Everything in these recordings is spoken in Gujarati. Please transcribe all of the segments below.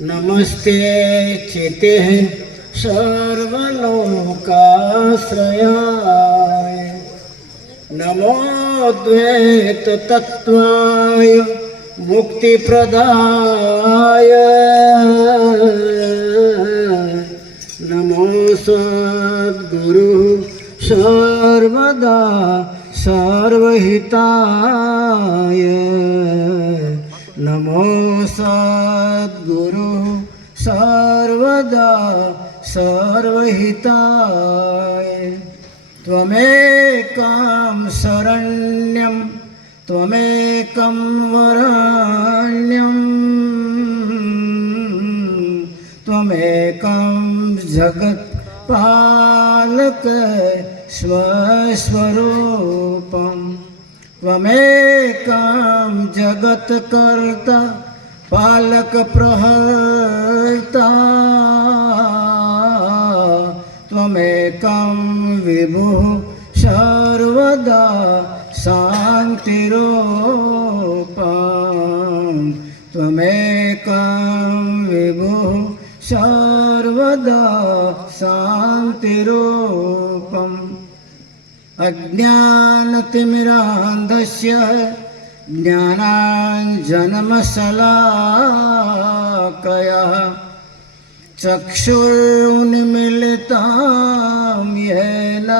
नमस्ते चिते सर्वलोकाश्रयाय नमो द्वैत तत्त्वाय मुक्तिप्रदाय नमो सद्गुरु सर्वदा सर्वहिताय नमो सद्गुरु सर्वदा सर्वहिताय त्वमेकं शरण्यं त्वमेकं वरण्यं त्वमेकं जगत्पालक स्वस्वरूपम् त्वमेकं जगत्कर्ता पालकप्रहर्ता त्वमेकं विभुः सर्वदा शान्तिरूपं त्वमेकं विभुः सर्वदा शान्तिरूपम् अज्ञानतिमिरान्धस्य ज्ञानाञ्जनमशलाकया चक्षुरुन्मीलितं येन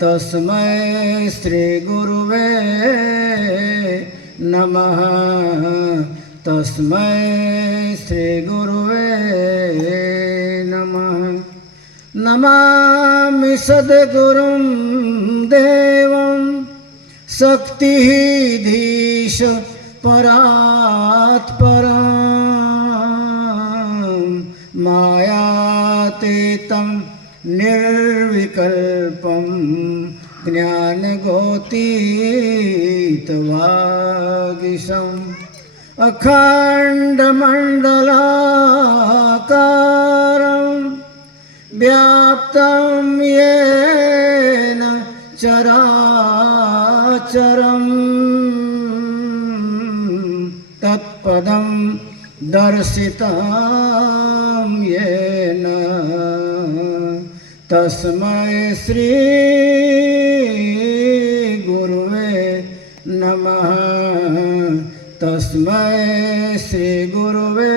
तस्मै श्रीगुरुवे नमः तस्मै श्रीगुरुवे नमः नमामि सद्गुरुं देवं शक्तिधीश परात्परं मायातीतं निर्विकल्पं ज्ञानगोतीतवागीशम् अखण्डमण्डलाकारं व्याप्तं येन चराचरं तत्पदं दर्शितं येन तस्मै श्री गुरुवे नमः तस्मै श्री गुरुवे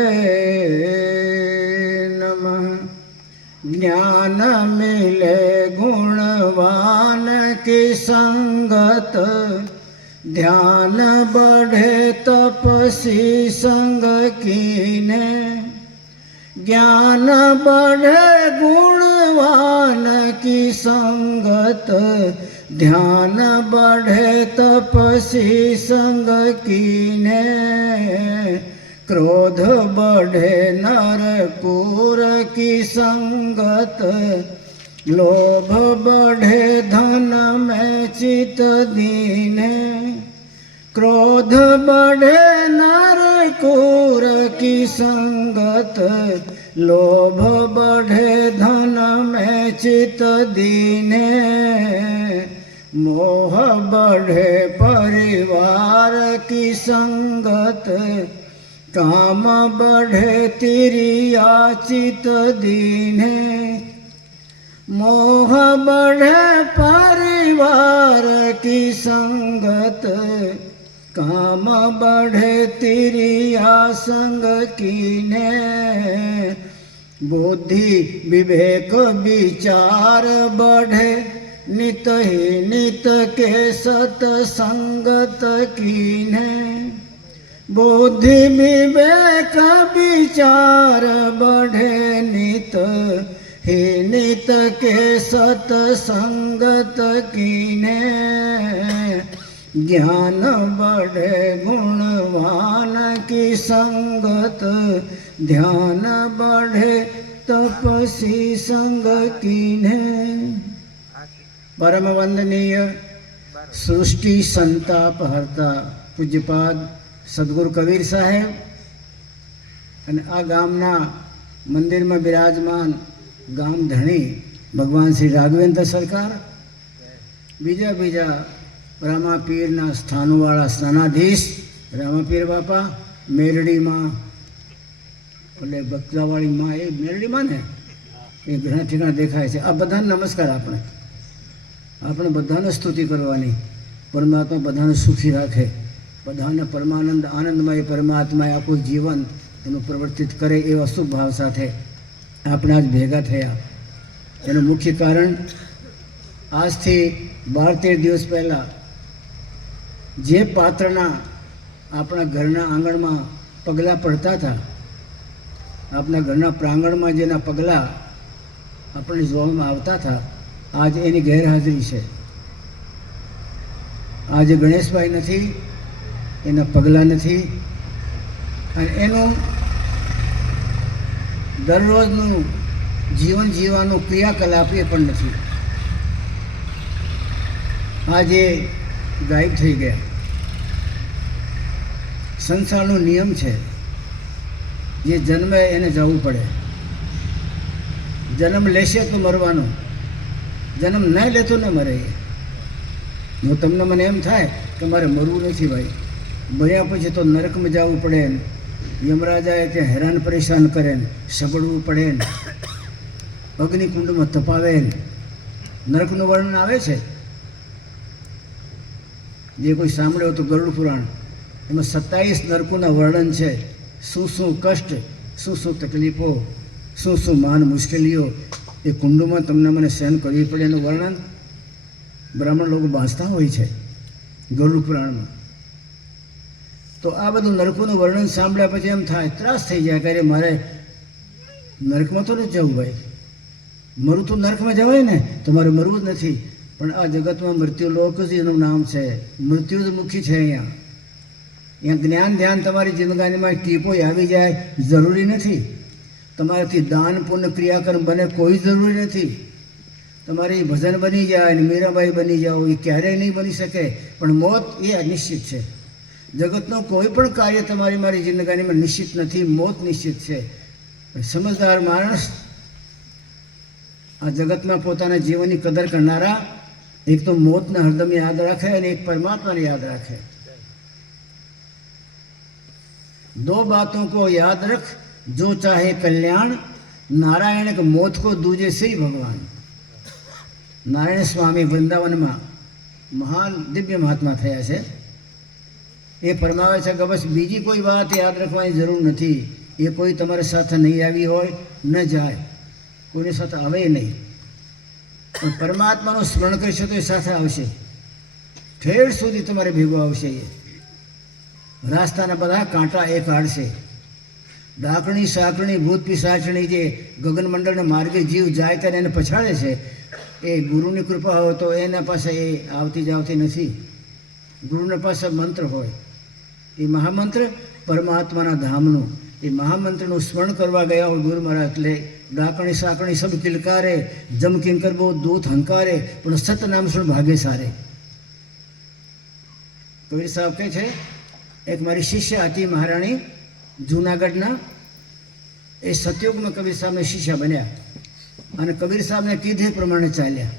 नमः ज्ञान मिले गुणवान की संगत ध्यान बढ़े तपसी संग कीने ज्ञान बढ़े गुणवान की संगत ध्यान बढ़े तपसी संग कीने क्रोध बढ़े नरकूर की संगत लोभ बढ़े धन में चित दीने क्रोध बढ़े नरकूर की संगत लोभ बढ़े धन में चित दीने मोह बढ़े परिवार की संगत काम बढ़े तिरिया चित दीने मोह बढ़े परिवार की संगत काम बढ़े तिरिया संग कीने बुद्धि विवेक विचार बढ़े नित ही नित के सतसंगत कीने बुद्धि विवेक विचार बढ़े नित ही नित के सतसंगत कीने ज्ञान बढ़े गुणवान की संगत ध्यान बढ़े तपसी संग कीने परम वंदनीय सृष्टि संताप हरता पूज्यपाद सद्गुरु कबीर साहेब અને આ ગામના મંદિરમાં બિરાજમાન ગામ ધણી ભગવાન શ્રી રાઘવેન્દ્ર સરકાર બીજા બીજા રામાપીરના સ્થાનોવાળા સ્થાનાધીશ રામાપીર બાપા, મેરડીમાં, એટલે બકલાવાળી માં, એ મેરડીમાં ને એ ઘણા ઠેકાણા દેખાય છે. આ બધાને નમસ્કાર. આપણે બધાને સ્તુતિ કરવાની. પરમાત્મા બધાને સુખી રાખે, બધાને પરમાનંદ આનંદમય પરમાત્માએ આખું જીવન એનું પ્રવર્તિત કરે એવા શુભ ભાવ સાથે આપણે આજ ભેગા થયા. એનું મુખ્ય કારણ આજથી 12-13 દિવસ પહેલાં જે પાત્રના આપણા ઘરના આંગણમાં પગલાં પડતા હતા, આપણા ઘરના પ્રાંગણમાં જેના પગલાં આપણને જોવામાં આવતા હતા, આજ એની ગેરહાજરી છે. આજે ગણેશભાઈ નથી, એના પગલાં નથી, અને એનું દરરોજનું જીવન જીવવાનું ક્રિયાકલાપ એ પણ નથી. આજે ગાયબ થઈ ગયા. સંસારનો નિયમ છે, જે જન્મે એને જવું પડે. જન્મ લેશે તો મરવાનો, જન્મ ન લે તો ન મરે. જો તમને મને એમ થાય કે મારે મરવું નથી ભાઈ, મર્યા પછી તો નરકમાં જવું પડે ને, યમરાજાએ ત્યાં હેરાન પરેશાન કરે ને, સબડવું પડે ને, અગ્નિકુંડમાં તપાવે ને, નરકનું વર્ણન આવે છે. જે કોઈ સાંભળ્યો તો ગરુડ પુરાણ, એમાં 27 નરકોના વર્ણન છે. શું શું કષ્ટ, શું શું તકલીફો, શું શું મહાન મુશ્કેલીઓ એ કુંડમાં તમને મને સહન કરવી પડે એનું વર્ણન બ્રાહ્મણ લોકો વાંચતા હોય છે ગરુડ પુરાણમાં. તો આ બધું નરકોનું વર્ણન સાંભળ્યા પછી એમ થાય, ત્રાસ થઈ જાય કે અરે મારે નરકમાં તો નથી જવું ભાઈ, મરું તો નરકમાં જવાય ને, તો મારે મરવું જ નથી. પણ આ જગતમાં મૃત્યુ લોક જ એનું નામ છે, મૃત્યુ જ મુખી છે. અહીંયા જ્ઞાન ધ્યાન તમારી જિંદગીમાં ટીપોય આવી જાય જરૂરી નથી. તમારાથી દાન પુણ્ય ક્રિયાકર્મ બને કોઈ જરૂરી નથી. તમારી ભજન બની જાય ને મીરાબાઈ બની જાઓ એ ક્યારેય નહીં બની શકે. પણ મોત એ અનિશ્ચિત છે. જગતનો કોઈ પણ કાર્ય તમારી મારી જિંદગીમાં નિશ્ચિત નથી, મોત નિશ્ચિત છે. સમજદાર માણસ આ જગતમાં પોતાના જીવનની કદર કરનારા એક તો મોતને હરદમ યાદ રાખે અને એક પરમાત્માને યાદ રાખે. दो बातों को याद रख, जो चाहे कल्याण, नारायण के मौत को दूजे श्री भगवान. नारायण स्वामी वृंदावનમાં મહાન દિવ્ય મહાત્મા થયા છે. એ ફરમાવે છે કે બસ બીજી કોઈ વાત યાદ રાખવાની જરૂર નથી. એ કોઈ તમારી સાથે નહીં આવી હોય ન જાય, કોઈની સાથે આવે નહીં, પણ પરમાત્માનું સ્મરણ કરશો તો એ સાથે આવશે, ઠેર સુધી તમારે ભેગો આવશે. એ રાસ્તાના બધા કાંટા એ કાઢશે. ડાકણી સાકણી ભૂત પિશાચણી જે ગગનમંડળના માર્ગે જીવ જાય ત્યારે એને પછાડે છે, એ ગુરુની કૃપા હોય તો એના પાસે એ આવતી જાવતી નથી. ગુરુના પાસે મંત્ર હોય, એ મહામંત્ર પરમાત્માના ધામનું, એ મહામંત્રનું સ્મરણ કરવા ગયા હોય ગુરુ મહારાજ એટલે ડાકણી સાકણી સબ કિલકારે, જમ કિંકર બહુ દૂત હંકારે, પણ સતનામ સુણ ભાગે સારે. કબીર સાહેબ કહે છે, એક મારી શિષ્ય હતી મહારાણી જૂનાગઢના, એ સતયુગમાં કબીર સાહેબને શિષ્ય બન્યા અને કબીર સાહેબને કીધે પ્રમાણે ચાલ્યા.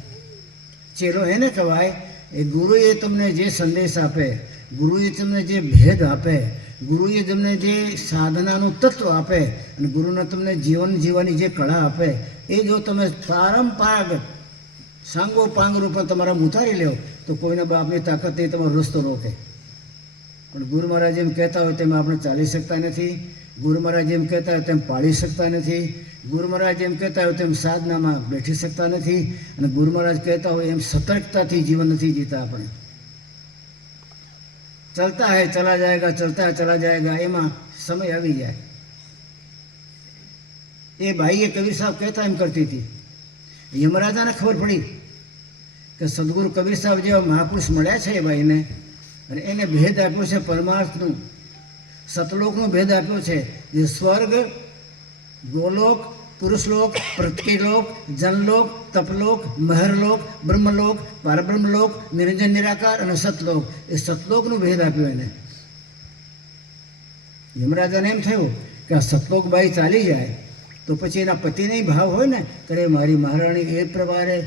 ચેલો એને કહેવાય, એ ગુરુએ તમને જે સંદેશ આપે, ગુરુએ તમને જે ભેદ આપે, ગુરુએ તમને જે સાધનાનું તત્વ આપે અને ગુરુને તમને જીવન જીવવાની જે કળા આપે, એ જો તમે પારંપરાગત સાંગો પાંગ રૂપમાં તમારા ઉતારી લો તો કોઈના બાપની તાકાત એ તમારો રસ્તો રોકે. પણ ગુરુ મહારાજ એમ કહેતા હોય તેમ આપણે ચાલી શકતા નથી. ગુરુ મહારાજ એમ કહેતા હોય તેમ પાળી શકતા નથી. ગુરુ મહારાજ એમ કહેતા હોય તેમ સાધનામાં બેઠી શકતા નથી. અને ગુરુ મહારાજ કહેતા હોય એમ સતર્કતાથી જીવન નથી જીતા આપણે. ચલતા હૈ ચલા જાયગા, ચલતા હૈ ચલા જાયગા, એમાં સમય આવી જાય. એ ભાઈએ કબીર સાહેબ કહેતા એમ કરતી હતી. યમરાજાને ખબર પડી કે સદગુરુ કબીર સાહેબ જેવા મહાપુરુષ મળ્યા છે એ ભાઈને, અને એને ભેદ આપ્યો છે પરમાર્થનું, સતલોકનો ભેદ આપ્યો છે, જે સ્વર્ગ, ગોલોક, પુરુષલોક, પૃથ્વીલોક, જનલોક, તપલોક, મહેરલોક, બ્રહ્મલોક, પારબ્રહ્મલોક, નિરંજન નિરાકાર અને સતલોક, એ સતલોકનો ભેદ આપ્યો એને. યમરાજાને એમ થયું કે આ સતલોક બાઈ ચાલી જાય તો પછી એના પતિને ભાવ હોય ને કે મારી મહારાણી એ પ્રકારે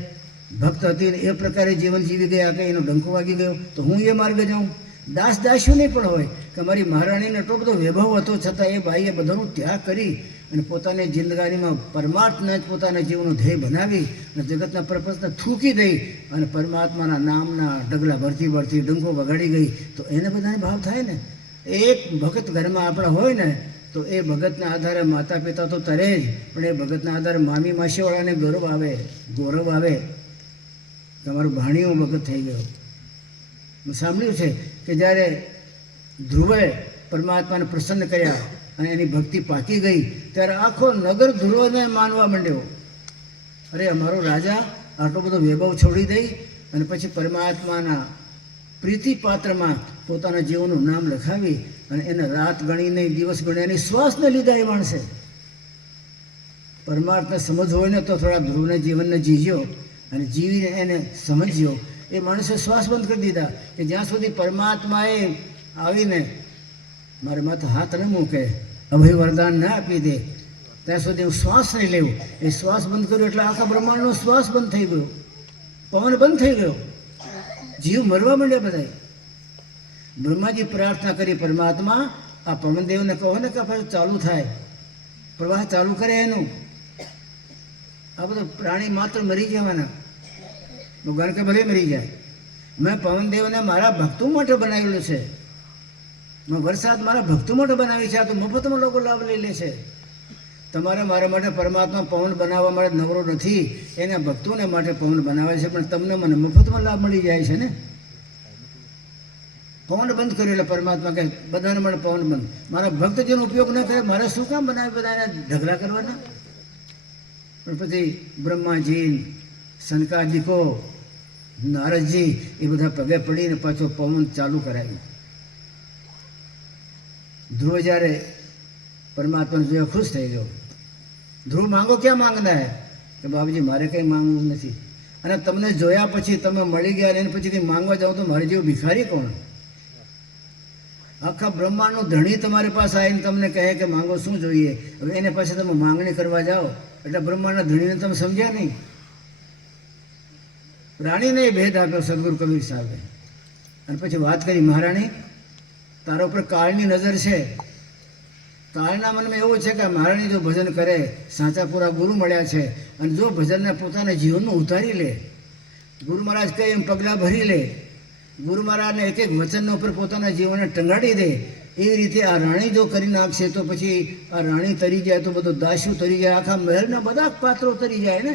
ભક્ત હતી ને એ પ્રકારે જીવન જીવી ગયા કે એનો ડંકો વાગી ગયો તો હું એ માર્ગે જાઉં. દાસ દાસ્યું નહીં પણ હોય તમારી મહારાણીને એટલો બધો વૈભવ હતો, છતાં એ બાઈએ બધાનો ત્યાગ કરી અને પોતાની જિંદગાનીમાં પરમાર્થને જ પોતાના જીવનનું ધ્યેય બનાવી અને જગતના પ્રપંચને થૂકી દઈ અને પરમાત્માના નામના ડગલા ભરતી ભરતી ડંકો વગાડી ગઈ. તો એને બધાને ભાવ થાય ને. એક ભગત ઘરમાં આપણા હોય ને તો એ ભગતના આધારે માતા પિતા તો તરે જ, પણ એ ભગતના આધારે મામી માસીવાળાને ગૌરવ આવે. તમારું ભાણિયો ભગત થઈ ગયો. મેં સાંભળ્યું છે કે જ્યારે ધ્રુવે પરમાત્માને પ્રસન્ન કર્યા અને એની ભક્તિ પાકી ગઈ ત્યારે આખો નગર ધ્રુવને માનવા માંડ્યો. અરે અમારો રાજા આટલો બધો વૈભવ છોડી દઈ અને પછી પરમાત્માના પ્રીતિપાત્રમાં પોતાના જીવનનું નામ લખાવી અને એને રાત ગણીને દિવસ ગણી એની શ્વાસને લીધા એ માણસે. પરમાર્થને સમજ હોય ને તો થોડા ધ્રુવને જીવનને જીજ્યો અને જીવીને એને સમજ્યો. એ માણસે શ્વાસ બંધ કરી દીધા કે જ્યાં સુધી પરમાત્માએ આવીને મારે માથે હાથ ન મૂકે, અભય વરદાન ના આપી દે, ત્યાં સુધી હું શ્વાસ નહીં લેવું. એ શ્વાસ બંધ કર્યો એટલે આખા બ્રહ્માંડનો શ્વાસ બંધ થઈ ગયો, પવન બંધ થઈ ગયો, જીવ મરવા માંડ્યા બધા. બ્રહ્માજી પ્રાર્થના કરી, પરમાત્મા આ પવનદેવને કહો ને કે પાછું ચાલુ થાય, પ્રવાહ ચાલુ કરે એનું. આ બધું પ્રાણી માત્ર મરી જવાના, ભગવાન કે ભલે મરી જાય. મેં પવનદેવને મારા ભક્તો માટે બનાવેલું છે, મેં વરસાદ મારા ભક્તો માટે બનાવી છે. આ તો મફતમાં લોકો લાભ લઈ લે છે. તમારે મારા માટે પરમાત્મા પવન બનાવવા માટે નવરો નથી, એના ભક્તોને માટે પવન બનાવે છે, પણ તમને મને મફતમાં લાભ મળી જાય છે ને. પવન બંધ કર્યો એટલે પરમાત્મા કહે બધાને મને પવન બંધ. મારા ભક્ત જેનો ઉપયોગ ન કરે મારે શું કામ બનાવે બધા એના ઢગલા કરવાના. પણ પછી બ્રહ્માજી, સનકાજી કો, નારદજી એ બધા પગે પડીને પાછો પવન ચાલુ કરાવ્યું. ધ્રુવ જ્યારે પરમાત્માને જોયા ખુશ થઈ ગયો. ધ્રુવ માંગો ક્યાં માંગના હે કે બાબુજી મારે કંઈ માંગવું નથી, અને તમને જોયા પછી તમે મળી ગયા એને પછી કંઈ માંગવા જાઓ તો મારે જેવું ભિખારી કોણ? આખા બ્રહ્માંડનો ધણી તમારી પાસે આવીને તમને કહે કે માંગો શું જોઈએ, હવે એને પાસે તમે માંગણી કરવા જાઓ એટલે બ્રહ્માંડના ધણીને તમે સમજ્યા નહીં. રાણીને એ ભેદ આપ્યો સદગુરુ કબીર સાહેબે. અને પછી વાત કરી, મહારાણી તારા ઉપર કાળની નજર છે. કાળના મનમાં એવું છે કે મહારાણી જો ભજન કરે, સાચા પૂરા ગુરુ મળ્યા છે, અને જો ભજનને પોતાના જીવનમાં ઉતારી લે, ગુરુ મહારાજ કહે એમ પગલાં ભરી લે, ગુરુ મહારાજને એક એક વચનના ઉપર પોતાના જીવનને ટંગાડી દે, એવી રીતે આ રાણી જો કરી નાખશે તો પછી આ રાણી તરી જાય તો બધું દાસ્યું તરી જાય, આખા મહેલના બધા પાત્રો તરી જાય ને.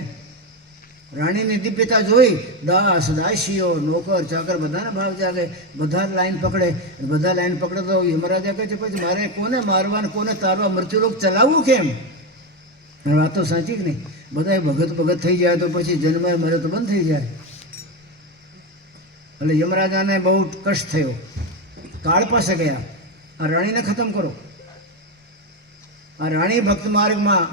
રાણીની દિવ્યતા જોઈ દાસ દાસીઓ નોકર ચાકર બધાને ભાવ જાગે, બધા લાઈન પકડે. બધા લાઈન પકડે તો યમરાજા કહે છે પછી મારે કોને મારવા કોને તારવા, મૃત્યુલોક ચલાવવું કેમ? વાત તો સાચી કે નહીં? બધા ભગત થઈ જાય તો પછી જન્મ મરે તો બંધ થઈ જાય. એટલે યમરાજાને બહુ કષ્ટ થયો. કાળ પાસે ગયા, આ રાણીને ખતમ કરો. આ રાણી ભક્ત માર્ગમાં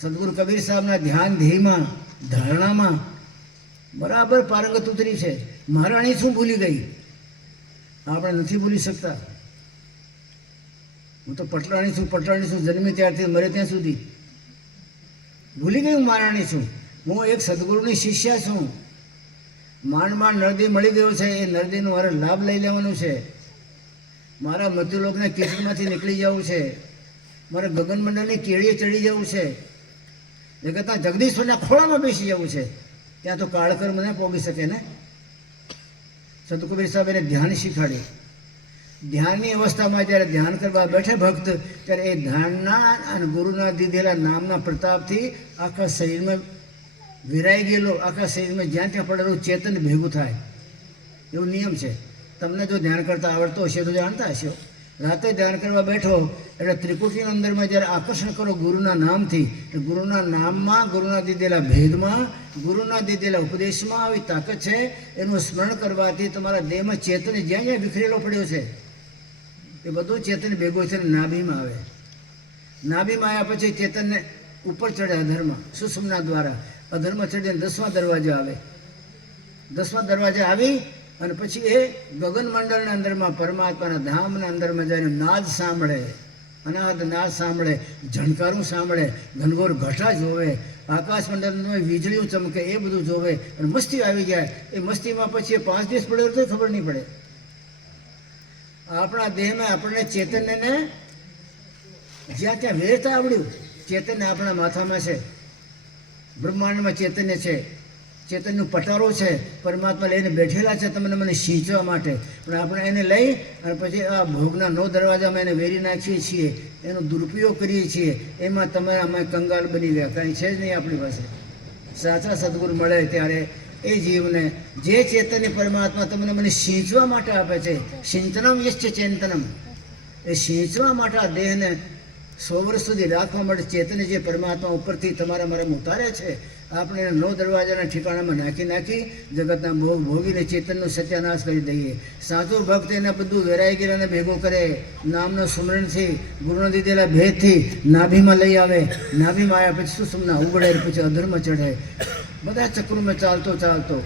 સદગુરુ કબીર સાહેબના ધ્યાન ધ્યેયમાં ધારણામાં બરાબર પારંગત ઉતરી છે. મહારાણી શું ભૂલી ગઈ? આપણે નથી ભૂલી શકતા. હું તો પટરાણી છું, જન્મી ત્યારથી મરે ત્યાં સુધી ભૂલી ગઈ હું મહારાણી છું. હું એક સદગુરુની શિષ્યા છું. માંડ નરદી મળી ગયો છે, એ નરદીનો મારે લાભ લઈ લેવાનો છે. મારા મધ્યલોકને કીર્તિમાંથી નીકળી જવું છે, મારે ગગનમંડળની કેળીએ ચડી જવું છે, જગતના જગદીશ્વરના ખોળામાં બેસી જવું છે. ત્યાં તો કાળકર મને પોગી શકે ને. સદગુરુ કબીર સાહેબ એને ધ્યાન શીખવાડ્યું. ધ્યાનની અવસ્થામાં જ્યારે ધ્યાન કરવા બેઠે ભક્ત, ત્યારે એ ધ્યાનના અને ગુરુના દીધેલા નામના પ્રતાપથી આખા શરીરમાં વિરાઈ ગયેલો, આખા શરીરમાં જ્યાં ત્યાં પડેલું ચેતન ભેગું થાય. એવો નિયમ છે. તમને જો ધ્યાન કરતા આવડતો હશે તો જાણતા હશો. રાતે ધ્યાન કરવા બેઠો એટલે ત્રિકુટીના અંદરમાં જ્યારે આકર્ષણ કરો ગુરુના નામથી, એટલે ગુરુના નામમાં, ગુરુના દીધેલા ભેદમાં, ગુરુના દીધેલા ઉપદેશમાં આવી તાકાત છે. એનું સ્મરણ કરવાથી તમારા દેહમાં ચેતન જ્યાં જ્યાં વિખરેલો પડ્યો છે એ બધું ચેતન ભેગો છે નાભીમાં આવે. નાભીમાં આવ્યા પછી ચેતનને ઉપર ચડે અધરમાં, સુષુમ્ના દ્વારા. અધરમાં ચડીને 10મા દરવાજા આવે. 10મા દરવાજા આવી અને પછી એ ગગનમંડળના અંદરમાં પરમાત્માના ધામના અંદરમાં જઈને નાદ સાંભળે, અનાદ નાદ સાંભળે, ઝણકારું સાંભળે, ઘનઘોર ઘટા જોવે, આકાશ મંડળમાં વીજળીઓ ચમકે, એ બધું જોવે અને મસ્તી આવી જાય. એ મસ્તીમાં પછી એ 5 દિવસ પડે તો ખબર નહીં પડે. આપણા દેહમાં આપણને ચેતનને જ્યાં ત્યાં વેરતા આવડ્યું. ચેતન આપણા માથામાં છે, બ્રહ્માંડમાં ચેતન્ય છે, ચેતનનું પટારો છે, પરમાત્મા લઈને બેઠેલા છે તમને મને સિંચવા માટે. પણ આપણે એને લઈ અને પછી આ ભોગના 9 દરવાજામાં એને વેરી નાખીએ છીએ, એનો દુરુપયોગ કરીએ છીએ. એમાં તમે અમે કંગાલ બની ગયા, કાંઈ છે જ નહીં આપણી પાસે. સાચા સદગુરુ મળે ત્યારે એ જીવને જે ચેતન્ય પરમાત્મા તમને મને સિંચવા માટે આપે છે, સિંચનમ યશ્ચ ચેતનમ, એ સિંચવા માટે આ દેહને 100 વર્ષ સુધી રાખવા માટે ચેતન જે પરમાત્મા ઉપરથી તમારા મારા ઉતારે છે, આપણે એને 9 દરવાજાના ઠેકાણામાં નાખી જગતના ભોગ ભોગીને ચેતનનો સત્યાનાશ કરી દઈએ. સાચો ભક્ત એને બધું વેરાઈ ગયેલાને ભેગો કરે, નામનો સ્મરણથી, ગુરુના દીધેલા ભેદથી નાભીમાં લઈ આવે. નાભીમાં આવ્યા પછી સુષુમ્ના ઉગડે, પછી અધર્મ ચઢે. બધા ચક્રોમાં ચાલતો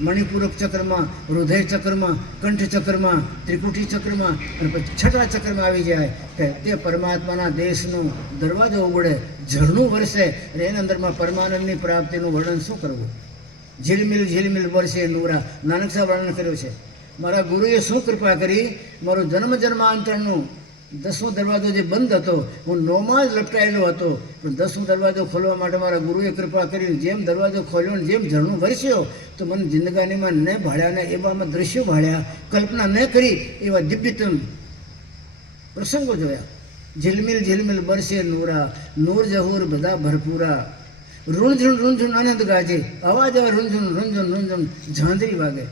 મણિપૂરક ચક્રમાં, હૃદય ચક્રમાં, કંઠ ચક્રમાં, ત્રિકુટી ચક્રમાં અને પછી 6ઠા ચક્રમાં આવી જાય કે તે પરમાત્માના દેશનો દરવાજો ઉગડે, ઝરણું વરસે અને એના અંદરમાં પરમાનંદની પ્રાપ્તિનું વર્ણન શું કરવું? ઝીલમિલ વરસે નૂરા, નાનક સાહેબ વર્ણન કર્યું છે. મારા ગુરુએ શું કૃપા કરી, મારો જન્માંતરનું 10મો દરવાજો જે બંધ હતો, હું 9માં જ લપટાયેલો હતો, પણ 10મો દરવાજો ખોલવા માટે મારા ગુરુએ કૃપા કરી. જેમ દરવાજો ખોલ્યો ને જેમ ઝરણું વરસ્યો તો મને જિંદગાનીમાં ન ભાળ્યા ને એવામાં દ્રશ્યો ભાળ્યા, કલ્પના ન કરી એવા દિવ્યતમ પ્રસંગો જોયા. ઝિલમિલ બરસે નૂરા, નૂર જહૂર બધા ભરપૂરા. રૂંઝુન આનંદ ગાજે, અવાજ આવે રૂંઝુન ઝાંઝરી વાગે.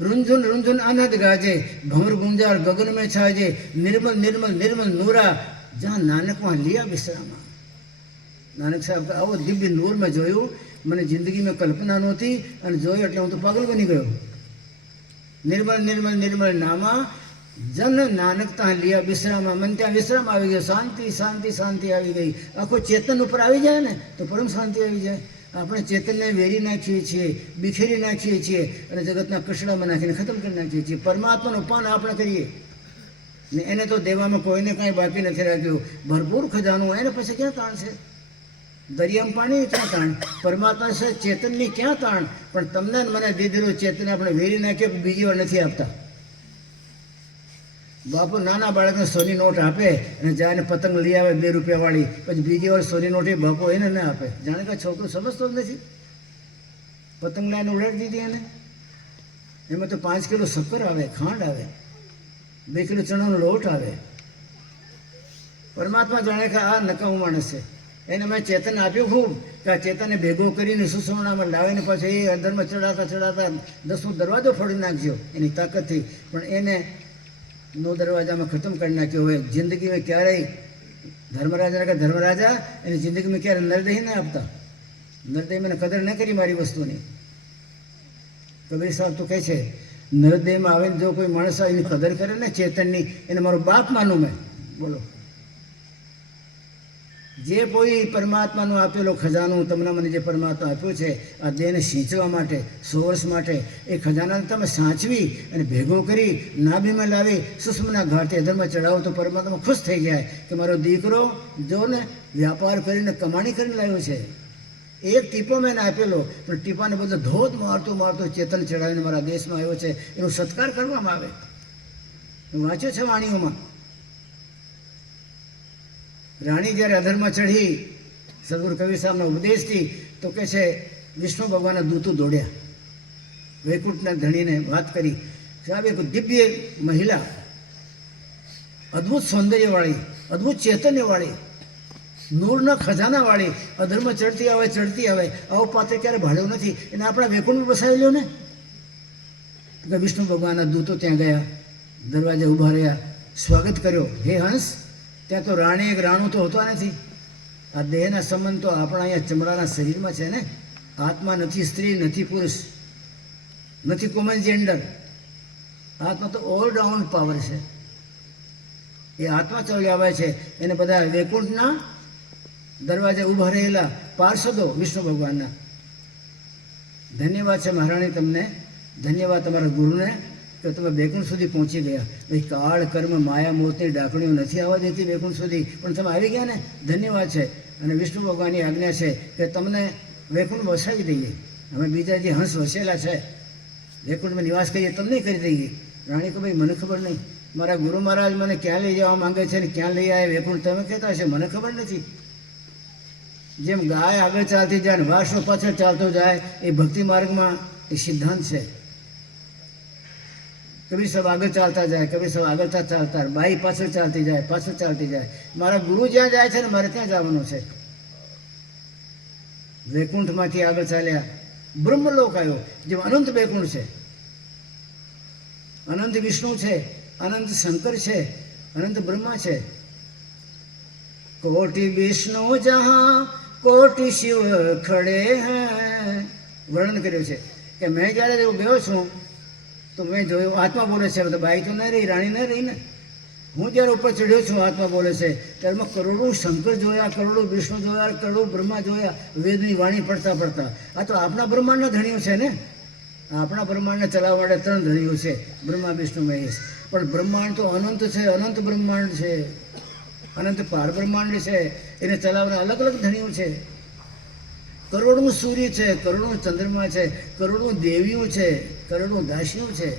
રૂંઝુન આનંદ ગાજે, ભંવર ગુંજાર ગગન में छाजे, निर्मल नूरा જ્યાં નાનકમાં લિયા વિશ્રામા. નાનક સાહેબ આવો દિવ્ય નૂર મેં જોયું, મને જિંદગીમાં કલ્પના નહોતી અને જોયું એટલે હું તો પાગલ બની ગયો. નિર્મલ નામા જન નાનક ત્યાં લિયા વિશ્રામા. મને ત્યાં વિશ્રામ આવી ગયો, શાંતિ આવી ગઈ. આખો ચેતન ઉપર આવી જાય ને તો પરમ શાંતિ આવી જાય. આપણે ચેતનને વેરી નાખીએ છીએ, બિખેરી નાખીએ છીએ અને જગતના કચડામાં નાખીને ખતમ કરી નાખીએ છીએ. પરમાત્માનું અપાન આપણે કરીએ ને એને તો દેવામાં કોઈને કાંઈ બાકી નથી રાખ્યું. ભરપૂર ખજાનું, એને પછી ક્યાં તાણ છે? દરિયામાં પાણી ક્યાં તાણ? પરમાત્મા છે ચેતનની ક્યાં તાણ? પણ તમને મને દીધેલું ચેતન આપણે વેરી નાખીએ, બીજી વાર નથી આપતા. બાપુ નાના બાળકને સોની નોટ આપે અને જાય પતંગ લઈ આવે 2 રૂપિયાવાળી, પછી બીજી વાર સોની નોટ એ બાપુ એને ના આપે. જાણે કે છોકરો સમજતો જ નથી. પતંગ લાઈને ઉડાડી દીધી એને. એમાં તો 5 કિલો શક્કર આવે, ખાંડ આવે, 2 કિલો ચણાનો લોટ આવે. પરમાત્મા જાણે કે આ નકામું માણસ છે, એને મેં ચેતન આપ્યું ખૂબ કે આ ચેતનને ભેગો કરીને સુસવણામાં લાવીને પછી એ અંદરમાં ચડાતા 10મો દરવાજો ફોડી નાખજો એની તાકાતથી. પણ એને 9 દરવાજામાં ખતમ કરી નાખ્યો હોય. જિંદગીમાં ક્યારેય ધર્મરાજા એની જિંદગીમાં ક્યારે નરદેહી ના આપતા. નરદેહી મને કદર ન કરી મારી વસ્તુની. કબીર સાહેબ તો કહે છે નરદેહમાં આવીને જો કોઈ માણસ એની કદર કરે ને ચેતનની, એને મારો બાપ માનું મેં. બોલો, જે કોઈ પરમાત્માનું આપેલો ખજાનું તમને મને જે પરમાત્મા આપ્યો છે આ દેહને સિંચવા માટે 100 વર્ષ માટે, એ ખજાનાને તમે સાચવી અને ભેગો કરી નાભીમાં લાવી સુષુમ્ના ઘાટે અધરમાં ચડાવો તો પરમાત્મા ખુશ થઈ જાય કે મારો દીકરો જો ને વ્યાપાર કરીને કમાણી કરીને લાવ્યો છે. એક ટીપો મેં આપેલો, પણ ટીપાને બદલે ધોધ મારતો ચેતન ચડાવીને મારા દેશમાં આવ્યો છે, એનો સત્કાર કરવામાં આવે. વાંચ્યો છે વાણીઓમાં. રાણી જ્યારે અધરમાં ચઢી સદગુરુ કબીર સાહેબના ઉપદેશથી તો કહે છે વિષ્ણુ ભગવાનના દૂતો દોડ્યા, વૈકુંઠના ધણીને વાત કરી. સાહેબ એક દિવ્ય મહિલા, અદ્ભુત સૌંદર્યવાળી, અદ્ભુત ચેતન્યવાળી, નૂરના ખજાનાવાળી અધરમાં ચડતી આવે. આવો પાત્ર ક્યારે ભાળ્યો નથી. એને આપણા વૈકુંઠમાં બસાવી લ્યો ને. કે વિષ્ણુ ભગવાનના દૂતો ત્યાં ગયા, દરવાજે ઊભા રહ્યા, સ્વાગત કર્યો. હે હંસ, ત્યાં તો રાણી એક રાણું તો હોતા નથી. આ દેહના સંબંધ તો આપણા અહીંયા ચમડાના શરીરમાં છે ને. આત્મા નથી સ્ત્રી, નથી પુરુષ, નથી કોમન જેન્ડર. આત્મા તો ઓલરાઉન્ડ પાવર છે. એ આત્મા ચાલી આવે છે. એને બધા વૈકુંઠના દરવાજે ઊભા રહેલા પાર્ષદો વિષ્ણુ ભગવાનના. ધન્યવાદ છે મહારાણી તમને, ધન્યવાદ તમારા ગુરુને કે તમે વૈકુંઠ સુધી પહોંચી ગયા. ભાઈ કાળ કર્મ માયા મોતની ડાકણીઓ નથી આવવા દેતી વૈકુંઠ સુધી, પણ તમે આવી ગયા ને, ધન્યવાદ છે. અને વિષ્ણુ ભગવાનની આજ્ઞા છે કે તમને વૈકુંઠ વસાવી દઈએ. અમે બીજા જે હંસ વસેલા છે વૈકુંઠમાં નિવાસ કરીએ તમને કરી દઈએ. રાણી કે ભાઈ મને ખબર નહીં, મારા ગુરુ મહારાજ મને ક્યાં લઈ જવા માંગે છે ને ક્યાં લઈ આવે વૈકુંઠ તમે કહેતા હશે, મને ખબર નથી. જેમ ગાય આગળ ચાલતી જાય ને વારસો પાછળ ચાલતો જાય, એ ભક્તિ માર્ગમાં એ સિદ્ધાંત છે. કબીર સાહેબ આગળ ચાલતા જાય, કબીર સાહેબ આગળ ચાલતા, બાઈ પાછળ ચાલતી જાય, પાછળ ચાલતી જાય. મારા ગુરુ જ્યાં જાય છે ને મારે ત્યાં જવાનું છે. વૈકુંઠમાંથી આગળ ચાલ્યા, બ્રહ્મલોક આવ્યો. જેમ અનંત વૈકુંઠ છે, અનંત વિષ્ણુ છે, અનંત શંકર છે, અનંત બ્રહ્મા છે. કોટિ વિષ્ણુ જહાં કોટિ શિવ ખડે હૈ, વર્ણન કર્યું છે કે મેં જ્યારે ગયો છું તો મેં જોયું, આત્મા બોલે છે, તો બાઈ તો ન રહી, રાણી ન રહી ને. હું જ્યારે ઉપર ચડ્યો છું, આત્મા બોલે છે, ત્યારે મેં કરોડો શંકર જોયા, કરોડો વિષ્ણુ જોયા, કરોડો બ્રહ્મા જોયા, વેદની વાણી પડતા પડતા. આ તો આપણા બ્રહ્માંડના ધણીઓ છે ને, આપણા બ્રહ્માંડને ચલાવવા માટે 3 ધણીઓ છે, બ્રહ્મા વિષ્ણુ મહેશ. પણ બ્રહ્માંડ તો અનંત છે, અનંત બ્રહ્માંડ છે, અનંત પાર બ્રહ્માંડ છે, એને ચલાવવાના અલગ અલગ ધણીઓ છે. કરોડો સૂર્ય છે, કરોડો ચંદ્રમા છે, કરોડો દેવીઓ છે, કરોડો દાસીઓ છે.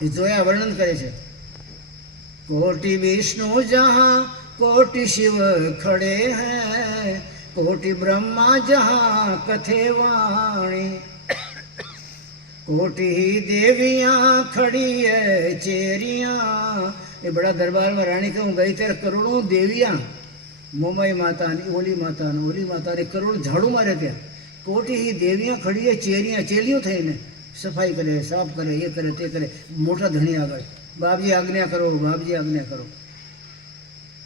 એ જોયા વર્ણન કરે છે. કોટિ વિષ્ણુ જહાં કોટિ શિવ ખડે હૈ, कोटि ब्रह्मा जहाँ कथे वाणी, कोटि ही देवियाँ खड़ी है चेरियाँ. ये बड़ा दरबार में रानी कहूँ गई तेरे करोड़ों देवियाँ, मोमाई माता ने, ओली माता ने करोड़ झाड़ू मारे थे. कोटि ही देवियाँ खड़ी है चेरियाँ, चेलियों थे इन्हें सफाई करे, साफ करे, ये करे ते करे. मोटा धनी आ गए, बापजी आज्ञा करो, बापजी आज्ञा करो.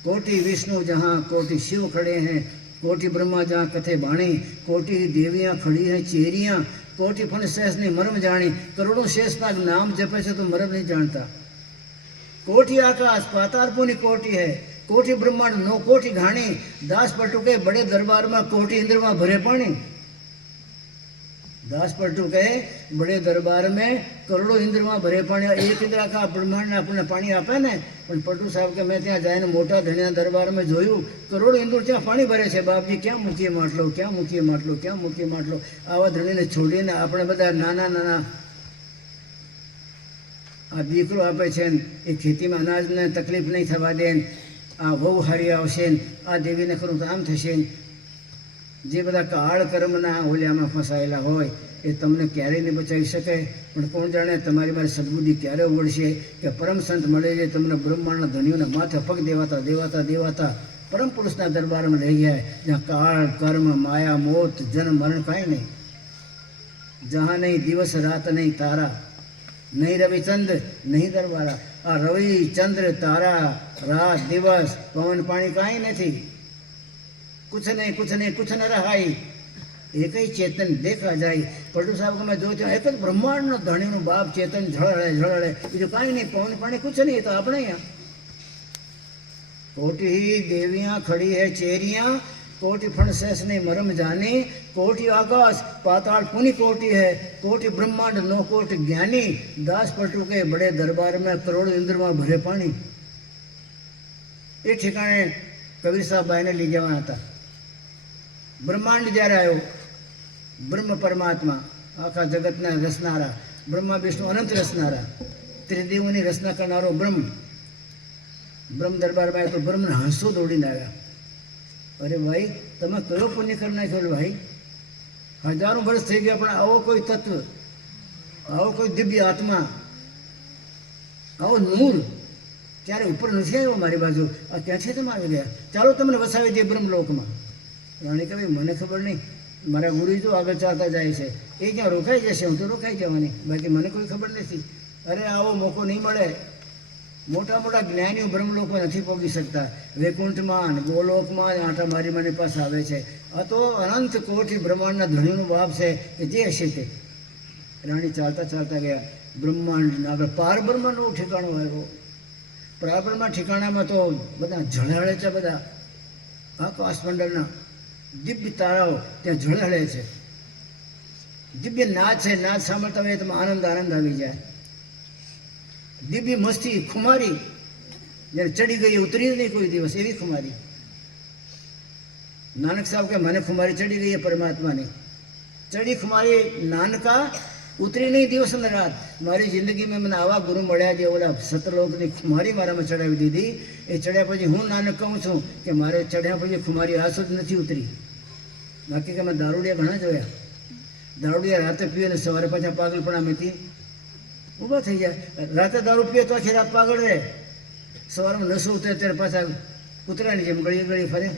कोटि विष्णु जहाँ कोटि शिव खड़े हैं, कोटि ब्रह्मा जहाँ कथे बाणी, कोटि देवियाँ खड़ी हैं चेरियाँ, कोटि फण शेष ने मर्म जानी. करोड़ों शेष का नाम जपे से तो मर्म नहीं जानता. कोटि आकाश पातालपुनी कोटि है, कोटि ब्रह्मांड नो कोटि घाणी. दास पटु के बड़े दरबार में कोटि इंद्र में भरे पानी. दास पटु के बड़े दरबार में करोड़ों इंद्र में भरे पानी. एक इंद्र आखा ब्रह्मांड ने अपने पानी आपे ने, पण पटु साहब के मैं त्या जाने मोटा धनिया दरबार में जोयु करोड़ों इंद्र त्या पानी भरे छे. बापजी क्या मूकीए માટલો, क्या मूकीए માટલો, क्या मूकीए માટલો. आवा धनीने छोड़ीने આપણે બધા નાના નાના આ દીકરો આપે છે ને એ ખેતીમાં અનાજને તકલીફ નહીં થવા દે ને, આ વહુ હારી આવશે ને, આ દેવીને ખરું તો આમ થશે ને. જે બધા કાળ કર્મના ઓલિયામાં ફસાયેલા હોય એ તમને ક્યારેય નહીં બચાવી શકે. પણ કોણ જાણે તમારી મારી સદબુદ્ધિ ક્યારે ઉગડશે કે પરમ સંત મળે છે તમને બ્રહ્માંડના ધણીઓને માથે પગ દેવાતા દેવાતા દેવાતા પરમ પુરુષના દરબારમાં લઈ ગયા, જ્યાં કાળ કર્મ માયા મોત જન્મ મરણ કાંઈ નહીં. જहाँ नहीं दिवस रात नहीं तारा, नहीं रविचंद्र नहीं दरबारा. आ रवि चंद्र तारा रात दिवस पवन पानी काई नहीं, कुछ नहीं कुछ नहीं कुछ न रहाई, एक ही चेतन देखा जाए. पटू साहब को मैं जो एक ज ब्रह्मांड नो धणी नो बाप चेतन झड़े झड़े, बीजू काई नहीं, पवन पानी कुछ नहीं. तो अपने यहाँ कोटि ही देवियाँ खड़ी है चेरियाँ, कोटि फण शेष ने मरम जानी. कोटि आकाश पाताल पुनि कोटि है, कोटि ब्रह्मांड नो कोटि ज्ञानी. दास पटु के बड़े दरबार में करोड़ इंद्र में भरे पानी. ये ठिकाने कबीर साहब भाई ने ली जवा था. ब्रह्मांड જ્યારે આવ્યો, ब्रह्म परमात्मा आखा जगतना रचनारा, ब्रह्मा विष्णु अनंत रचनारा, त्रिदेवोनी रचना करनारो ब्रह्म. ब्रह्म दरबार में तो ब्रह्म ने हंसो दौड़ीने આવ્યા. अरे भाई તમે કયો પુણ્ય કરી નાખ્યો ભાઈ, હજારો વર્ષ થઈ ગયા, પણ આવો કોઈ તત્વ, આવો કોઈ દિવ્ય આત્મા, આવો નૂર ક્યારે ઉપર નથી આવ્યો મારી બાજુ. આ ક્યાંથી તમે આવી ગયા? ચાલો તમને વસાવી દે બ્રહ્મલોકમાં. રાણી કહે મને ખબર નહીં, મારા ગુરુ તો આગળ ચાલતા જાય છે, એ ક્યાં રોકાઈ જશે, હું તો રોકાઈ જવાની, બાકી મને કોઈ ખબર નથી. અરે આવો મોકો નહીં મળે. મોટા મોટા જ્ઞાનીઓ બ્રહ્મલોકમાં નથી પહોંચી શકતા, વૈકુંઠમાં ગોલોકમાં આંટા મારી મારી પાસે આવે છે. આ તો અનંત કોટી બ્રહ્માંડના ધણીનું બાપ છે કે જે હશે તે. રાણી ચાલતા ચાલતા ગયા બ્રહ્માંડના આગળ પાર બ્રહ્માંડનું ઠેકાણું આવ્યો. પાર બ્રહ્માંડ ઠેકાણામાં તો બધા ઝળહળે છે, બધા આકાશ મંડળના દિવ્ય તારાઓ ત્યાં ઝળહળે છે. દિવ્ય નાદ છે, નાદ સાંભળતા હોય તમે આનંદ આનંદ આવી જાય. દિવ્ય મસ્તી ખુમારી જ્યારે ચડી ગઈ ઉતરી જ નહીં કોઈ દિવસ, એવી ખુમારી. નાનક સાહેબ કે મને ખુમારી ચડી ગઈ है परमात्मा ने. चढ़ी खुमारी नानका ઉતરી નહીં દિવસ અને રાત. મારી જિંદગીમાં મને આવા ગુરુ મળ્યા જે ઓલા સતલોકની ખુમારી મારામાં ચડાવી દીધી. એ ચડ્યા પછી હું નાનક કહું છું કે મારે ચડ્યા પછી ખુમારી આ સુધી નથી ઉતરી. બાકી કે મેં દારૂડિયા ઘણા જોયા. દારૂડિયા રાતે પીએ ને સવારે પાછા પાગલપણામાંથી ઊભા થઈ જાય. રાતે દારૂ પીએ તો આખી રાત પાગળ રહે, સવારમાં નશો ઉતરે ત્યારે પાછા કૂતરાની જેમ ગળીએ ગળીએ ફરે.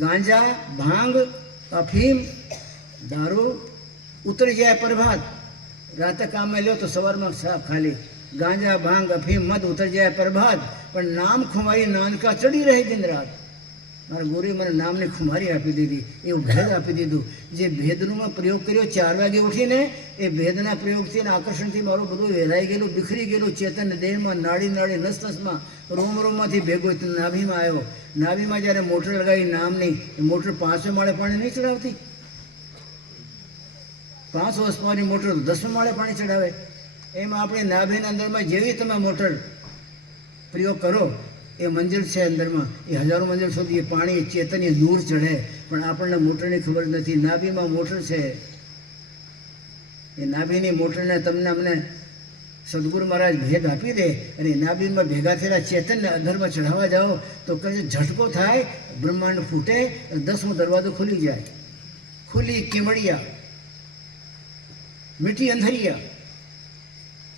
ગાંજા, ભાંગ, અફીમ, દારૂ ઉતરી જાય પ્રભાત. રાતે કામે લ્યો તો સવારમાં સાફ ખાલી. ગાંજા, ભાંગ, અફીમ, મદ ઉતરી જાય પ્રભાત, પણ નામ ખુમારી નાનકા ચડી રહી દિન રાત. મારા ગુરુએ મને નામની ખુમારી આપી દીધી, એવું ભેદ આપી દીધું. જે ભેદનો પ્રયોગ કર્યો 4 વાગે ઉઠીને, એ ભેદના પ્રયોગથી અને આકર્ષણથી મારું બધું વેરાઈ ગયેલું, બિખરી ગયેલું ચેતન દેહમાં, નાડી નાડી, નસ નસમાં, રોમ રોમમાંથી ભેગો નાભીમાં આવ્યો. નાભીમાં જ્યારે મોટર લગાવી નામની, એ મોટર 5 માળે પાણી નહીં ચડાવતી. 5 હોર્સપાવરની મોટર 10 માળે પાણી ચડાવે. એમાં આપણે નાભીના અંદરમાં જેવી તમે મોટર પ્રયોગ કરો, એ મંજિલ છે અંદરમાં, એ હજારો મંજિલ સુધી એ પાણી ચેતન એ નૂર ચઢે. પણ આપણને મોટરની ખબર નથી. નાભીમાં મોટર છે. એ નાભીની મોટરને તમને અમને સદગુરુ મહારાજ ભેદ આપી દે અને નાભીમાં ભેગા થયેલા ચેતનને અધરમાં ચઢાવવા જાઓ તો કદાચ ઝટકો થાય, બ્રહ્માંડ ફૂટે, 10મો દરવાજો ખુલી જાય. ખુલી કિમડિયા, મીઠી અંધરિયા.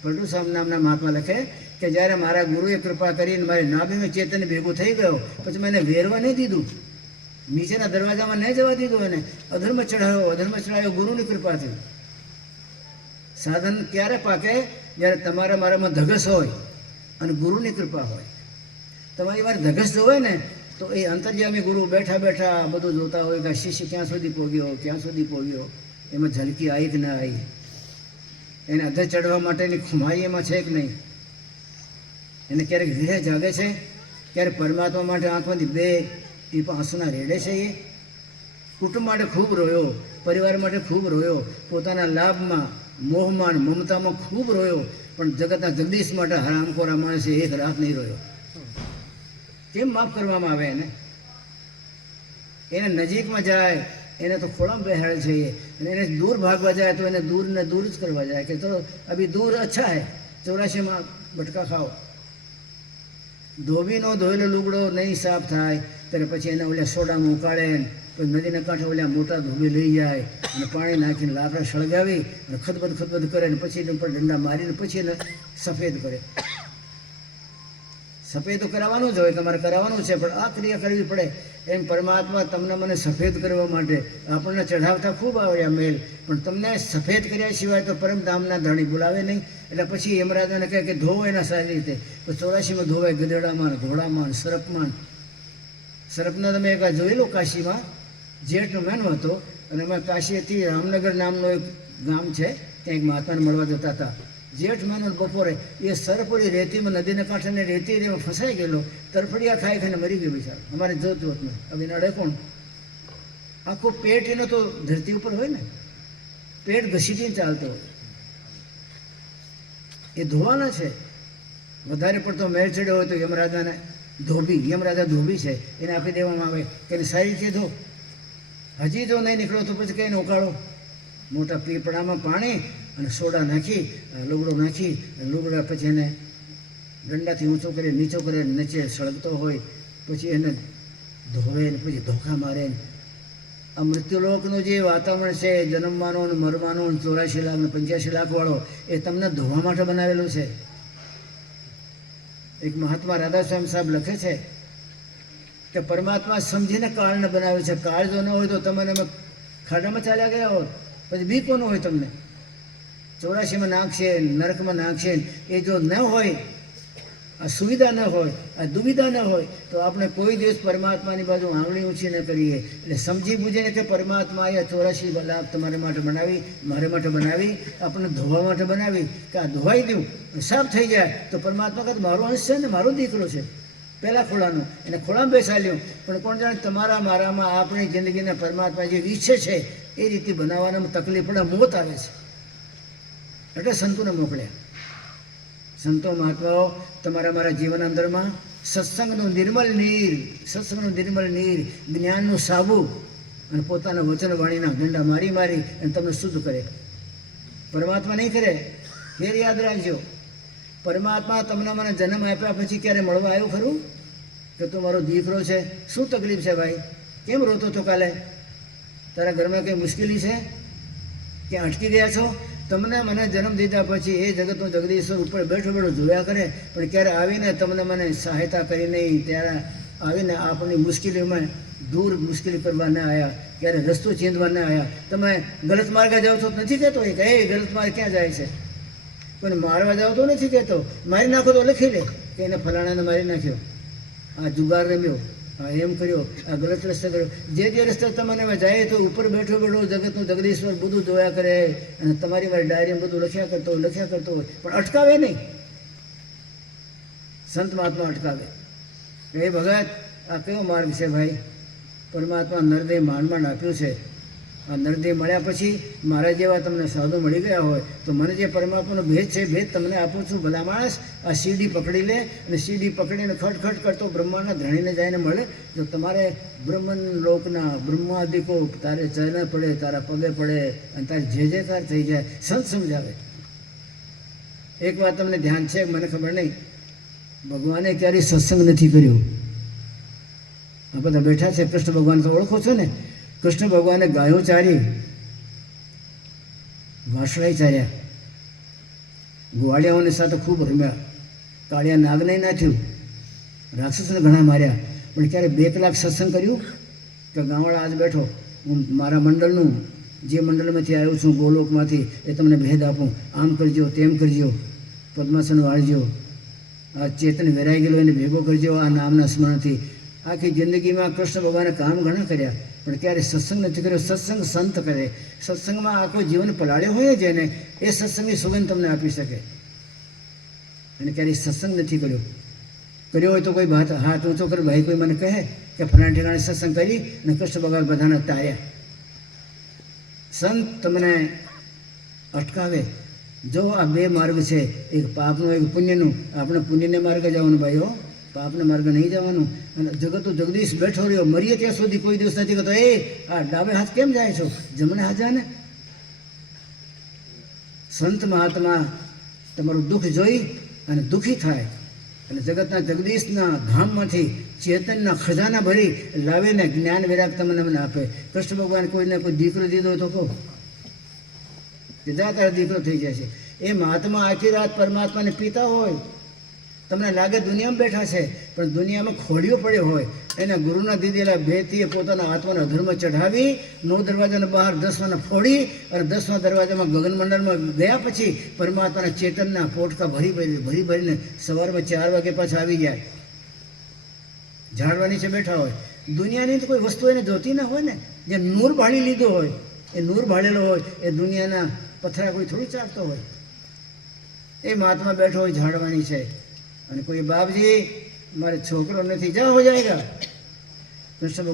પલટુ સાહેબ નામના મહાત્મા લખે કે જ્યારે મારા ગુરુએ કૃપા કરીને મારી નાભીમાં ચેતન ભેગું થઈ ગયો, પછી મેં એને વેરવા નહીં દીધું, નીચેના દરવાજામાં નહીં જવા દીધું. એને અધર્મ ચઢાવ્યો ગુરુની કૃપાથી. સાધન ક્યારે પાકે? જ્યારે તમારા મારામાં ધગસ હોય અને ગુરુની કૃપા હોય. તમારી વાર ધગસ જો હોય ને તો એ અંતર્યામી ગુરુ બેઠા બેઠા બધું જોતા હોય કે શિષ્ય ક્યાં સુધી પહોંચ્યો, એમાં ઝલકી આવી કે ના આવી, એને અધર ચડવા માટેની ખુમારી એમાં છે કે નહીં, એને ક્યારેક વિરહ જાગે છે, ક્યારેક પરમાત્મા માટે આંખમાંથી 2 ટીપા આંસુના રેડે છે. એ કુટુંબ માટે ખૂબ રોયો, પરિવાર માટે ખૂબ રોયો, પોતાના લાભમાં, મોહમાં, મમતામાં ખૂબ રોયો, પણ જગતના જગદીશ માટે હરામખોરા માણસે 1 રાત નહીં રોયો. કેમ માફ કરવામાં આવે એને? એને નજીકમાં જાય એને તો ખોળામાં બેહાડે છે એ, અને એને દૂર ભાગવા જાય તો એને દૂર ને દૂર જ કરવા જાય કે ચલો અભી દૂર અચ્છા હે, 84માં બટકા ખાઓ. ધોબીનો ધોયેલો લુગડો નહીં સાફ થાય ત્યારે પછી એને ઓલા સોડામાં ઉકાળે, પછી નદીના કાંઠે ઓલા મોટા ધોબી લઈ જાય અને પાણી નાખીને લાકડા સળગાવી અને ખદબદ કરે ને પછી એના ઉપર ડંડા મારીને પછી એને સફેદ કરે. સફેદ તો કરાવવાનું જ હોય, તમારે કરાવવાનું છે, પણ આ ક્રિયા કરવી પડે. એમ પરમાત્મા તમને મને સફેદ કરવા માટે આપણને ચઢાવતા ખૂબ આવડ્યા મેલ, પણ તમને સફેદ કર્યા સિવાય તો પરમધામના ધણી બોલાવે નહીં. એટલે પછી યમરાજાને કહે કે ધોવો એના સારી રીતે. તો 84માં ધોવાય, ગધેડામાં, ઘોડામાં, સરપમાં. સરપના તમે એક જોયેલો કાશીમાં, જેઠનો મહિનો હતો અને એમાં કાશીથી રામનગર નામનો એક ગામ છે, ત્યાં એક મહાત્માને મળવા જતા હતા. જેઠ મહિનો બપોરે એ સરપડી રેતીમાં, નદીના કાંઠાને રેતી એમાં ફસાઈ ગયેલો, તરફડિયા ખાઈ ખાઈને મરી ગયો બિચારો. અમારે જોતમાં હવે એને અડે કોણ? આખું પેટ એનો તો ધરતી ઉપર હોય ને, પેટ ઘસીટીને ચાલતો હોય. એ ધોવાના છે. વધારે પડતો મેળ ચડ્યો હોય તો યમરાજાને યમરાજા ધોબી છે, એને આપી દેવામાં આવે કે એને સારી રીતે ધો. હજી જો નહીં નીકળો તો પછી કઈ નોકાળો, મોટા પીપળામાં પાણી અને સોડા નાખી, લુગડો નાખી, લુગડા પછી એને દંડાથી ઊંચો કરી નીચો કરે, નીચે સળગતો હોય, પછી એને ધોવે ને પછી ધોકા મારે. આ મૃત્યુલોકનું જે વાતાવરણ છે, જન્મવાનું ને મરવાનું 84 લાખ ને 85 લાખ વાળો, એ તમને ધોવા માટે બનાવેલું છે. એક મહાત્મા રાધા સ્વામી સાહેબ લખે છે કે પરમાત્મા સમજીને કાળને બનાવે છે. કાળ જો ન હોય તો તમને ખાડામાં ચાલ્યા ગયા હોત, પછી બી કોનું હોય તમને? 84માં નાખશે, નરકમાં નાખશે. એ જો ન હોય, આ સુવિધા ન હોય, આ દુવિધા ન હોય તો આપણે કોઈ દિવસ પરમાત્માની બાજુ આંગળી ઊંચી ન કરીએ. એટલે સમજી બુજીને કે પરમાત્માએ 84 લાખ તમારા માટે બનાવી, મારે માટે બનાવી, આપણને ધોવા માટે બનાવી, કે આ ધોવાઈ દઉં સાફ થઈ જાય તો પરમાત્મા કહે મારો અંશ છે ને, મારો દીકરો છે, પહેલાં ખોળાનો, એને ખોળામાં બેસાડ્યો. પણ કોણ જાણે તમારા મારામાં આપણી જિંદગીને પરમાત્મા જે ઈચ્છે છે એ રીતે બનાવવામાં તકલીફ પડે, મોત આવે છે. એટલે સંતોને મોકલ્યા. સંતો મહાત્માઓ તમારા મારા જીવન અંદરમાં સત્સંગનું નિર્મલ નીર, જ્ઞાનનું સાબુ અને પોતાના વચન વાણીના ગંડા મારી મારી અને તમને શુદ્ધ કરે. પરમાત્મા નહીં કરે. ફેર યાદ રાખજો, પરમાત્મા તમને મને જન્મ આપ્યા પછી ક્યારે મળવા આવ્યું ખરું કે તું મારો દીકરો છે? શું તકલીફ છે ભાઈ? કેમ રોતો હતો કાલે? તારા ઘરમાં કંઈ મુશ્કેલી છે? ક્યાં અટકી ગયા છો? તમને મને જન્મ દીધા પછી એ જગતનો જગદીશ્વર ઉપર બેઠો બેઠો જોયા કરે, પણ ક્યારે આવીને તમને મને સહાયતા કરી નહીં. ત્યારે આવીને આપણી મુશ્કેલીઓમાં દૂર મુશ્કેલી કરવા ના આવ્યા, ક્યારે રસ્તો ચીંધવા ના આવ્યા. તમે ગલત માર્ગે જાઓ છો નથી કહેતો એ કે એ ગલત માર્ગ ક્યાં જાય છે? કોઈને મારવા જાઓ તો નથી કહેતો, મારી નાખો તો લખી લે કે એને ફલાણાને મારી નાખ્યો, આ જુગાર રમ્યો, આ એમ કર્યો, આ ગલત રસ્તે કર્યો. જે રસ્તે તમને જાય તો ઉપર બેઠો બેઠો જગતનું જગદીશ્વર બધું જોયા કરે અને તમારી મારી ડાયરીમાં બધું લખ્યા કરતો હોય, પણ અટકાવે નહીં. સંત મહાત્મા અટકાવે. એ ભગત આ કયો માર્ગ છે ભાઈ? પરમાત્મા નરદેહ માંડ આપ્યું છે. આ નરદેહ મળ્યા પછી મારા જેવા તમને સાધુ મળી ગયા હોય તો મને જે પરમાત્માનો ભેદ છે ભેદ તમને આપું છું. ભલા માણસ આ સીડી પકડી લે અને સીડી પકડીને ખટખટ કરતો બ્રહ્માંડના ધણીને જઈને મળે. જો તમારે બ્રહ્મન લોકના બ્રહ્માદિકો તારે ચરણે પડે, તારા પગે પડે અને તારી જે જેકાર થઈ જાય. સંત સમજાવે. એક વાત તમને ધ્યાન છે મને ખબર નહીં, ભગવાને ક્યારેય સત્સંગ નથી કર્યો. આ બધા બેઠા છે કૃષ્ણ ભગવાન તો ઓળખો છો ને? કૃષ્ણ ભગવાને ગાયો ચારી, વાસળાઈ ચાર્યા, ગ્વાડિયાઓની સાથે ખૂબ રમ્યા, કાળિયા નાગને નાખ્યું, રાક્ષસને ઘણા માર્યા, પણ ક્યારે 2 કલાક સત્સંગ કર્યું કે ગામવાળા આજ બેઠો હું મારા મંડળનું જે મંડળમાંથી આવ્યો છું ગોલોકમાંથી એ તમને ભેદ આપું, આમ કરજો તેમ કરજો, પદ્માસન વાળજો, આ ચેતન વેરાઈ ગયેલો એને ભેગો કરજો આ નામના સ્મરણથી. આખી જિંદગીમાં કૃષ્ણ ભગવાને કામ ઘણા કર્યા પણ ક્યારે સત્સંગ નથી કર્યો. સત્સંગ સંત કરે. સત્સંગમાં આખો જીવન પલાળ્યો હોય જેને એ સત્સંગની સુગંધ તમને આપી શકે. અને ક્યારેય સત્સંગ નથી કર્યો હોય તો કોઈ હાથ ઊંચો કરે ભાઈ, કોઈ મને કહે કે ફલાણા ઠેકાણે સત્સંગ કરી અને કૃષ્ણ ભગવાન બધાને તાર્યા. સંત તમને અટકાવે. જો આ 2 માર્ગ છે, એક પાપનો એક પુણ્યનું. આપણે પુણ્યને માર્ગે જવાનું ભાઈઓ, પાપના માર્ગે નહીં જવાનું. અને જગતો જગદીશ બેઠો રહ્યો, મરીએ ત્યાં સુધી કોઈ દિવસ નથી કહેતો એ આ ડાબે હાથ કેમ જાય છો, જમણે હાથ જાય ને. સંત મહાત્મા તમારું દુઃખ જોઈ અને દુઃખી થાય અને જગતના જગદીશના ધામમાંથી ચેતનના ખજાના ભરી લાવીને જ્ઞાન વિરાગ તમને મને આપે. કૃષ્ણ ભગવાન કોઈને કોઈ દીકરો દીધો તો કહો જા તારો દીકરો થઈ જાય છે. એ મહાત્મા આખી રાત પરમાત્માને પીતા હોય, તમને લાગે દુનિયામાં બેઠા છે પણ દુનિયામાં ખોડિયો પડ્યો હોય, એના ગુરુના દીધેલા ભેદથી પોતાના આત્માનો ધર્મ ચઢાવી 9 દરવાજાના બહાર 10વાના ફોડી અને 10મા દરવાજામાં ગગનમંડળમાં ગયા પછી પરમાત્માના ચેતનના પોટકા ભરી ભરીને સવારમાં 4 વાગે પાછા આવી જાય. ઝાડવા નીચે બેઠા હોય. દુનિયાની તો કોઈ વસ્તુ એને જોતી ના હોય ને. જે નૂર ભાળી લીધો હોય, એ નૂર ભાળેલો હોય, એ દુનિયાના પથરા કોઈ થોડું ચાટતો હોય. એ મહાત્મા બેઠો હોય ઝાડવાની છે અને કોઈ બાપજી મારે છોકરો નથી, જા હો જાયગા. કૃષ્ણ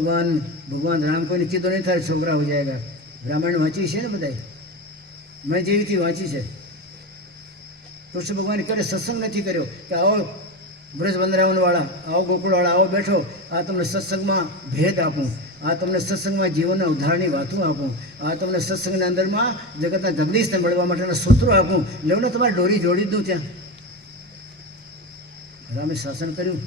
ભગવાન રામ કોઈને કીધો નહીં થાય છોકરા હો જાયગા. રામાયણ વાંચી છે ને બધાય, મેં જેવીથી વાંચી છે. કૃષ્ણ ભગવાને ક્યારે સત્સંગ નથી કર્યો કે આવો બ્રજ વંદરાવનવાળા, આવો ગોકુળવાળા, આવો બેઠો, આ તમને સત્સંગમાં ભેદ આપું, આ તમને સત્સંગમાં જીવનના ઉદ્ધારની વાતો આપું, આ તમને સત્સંગના અંદરમાં જગતના જગદીશને મળવા માટેના સૂત્રો આપું. લેવને તમારે દોરી જોડી દઉં ત્યાં. રામે શાસન કર્યું,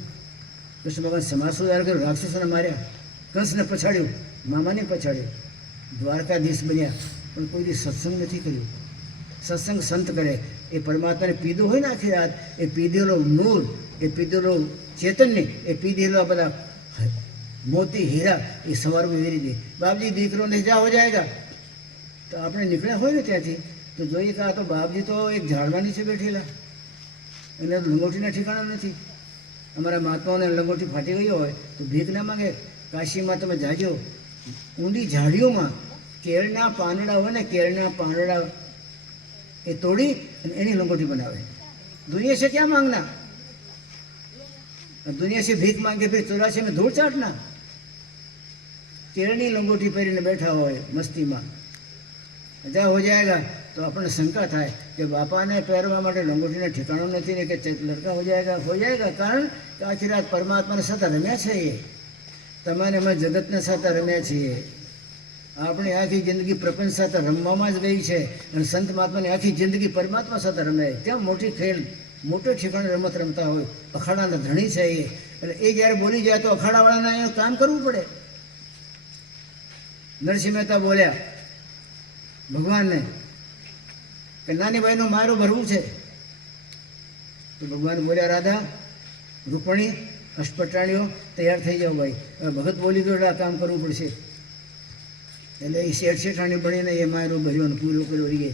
કૃષ્ણ ભગવાન સમાજ સુધાર કર્યો, રાક્ષસોને માર્યા, કંસને પછાડ્યું, મામાને પછાડ્યું, દ્વારકાધીશ બન્યા, પણ કોઈ દી સત્સંગ નથી કર્યું. સત્સંગ સંત કરે. એ પરમાત્માને પીધું હોય ને આખી રાત, એ પીધેલો નૂર, એ પીધેલો ચેતનને, એ પીધેલો બધા મોતી હીરા એ સવારમાં વેરી દે. બાપજી દીકરોને જા હો જાયગા. તો આપણે નીકળ્યા હોય ને ત્યાંથી તો જોઈએ કે આ તો બાપજી તો એક ઝાડવા નીચે બેઠેલા, એને લંગોટીના ઠેકાણા નથી. અમારા મહાત્માઓને લંગોટી ફાટી ગયો હોય તો ભીખ ના માંગે. કાશીમાં તમે જાજો, ઊંડી ઝાડીઓમાં કેળના પાંદડા હોય ને, કેળના પાંદડા એ તોડી અને એની લંગોટી બનાવે. દુનિયા છે ક્યાં માંગના? दुनिया से भीख मांगे फिर 84 में धूल चाटना. केरनी लंगोटी પહેરીને બેઠા હોય મસ્તીમાં, જા હો જાયગા. તો આપણને શંકા થાય કે બાપાને પહેરવા માટે લંગોટીના ઠેકાણું નથી ને કે લડકા હો જાયગા. કારણ કે આખી રાત પરમાત્માને સાથે રમ્યા છે. એ તમારે અમે જગતને સાથે રમ્યા છીએ. આપણી આખી જિંદગી પ્રપંચ સાથે રમવામાં જ ગઈ છે અને સંત મહાત્માની આખી જિંદગી પરમાત્મા સાથે રમે. ત્યાં મોટી ખેલ મોટો ઠેકાણે રમત રમતા હોય, અખાડાના ધણી છે એ. એટલે એ જ્યારે બોલી જાય તો અખાડાવાળાને અહીંયા કામ કરવું પડે. નરસિંહ મહેતા બોલ્યા ભગવાનને કે નાની ભાઈનો મારો ભરવું છે. તો ભગવાન બોલ્યા રાધા રૂપણી અષ્ટપટાણીઓ તૈયાર થઈ જાઓ ભાઈ, હવે ભગત બોલી દો એટલે આ કામ કરવું પડશે. એટલે એ શેઠાણી ભણીને એ માયરો ભર્યો અને પૂરો કર્યો રહીએ.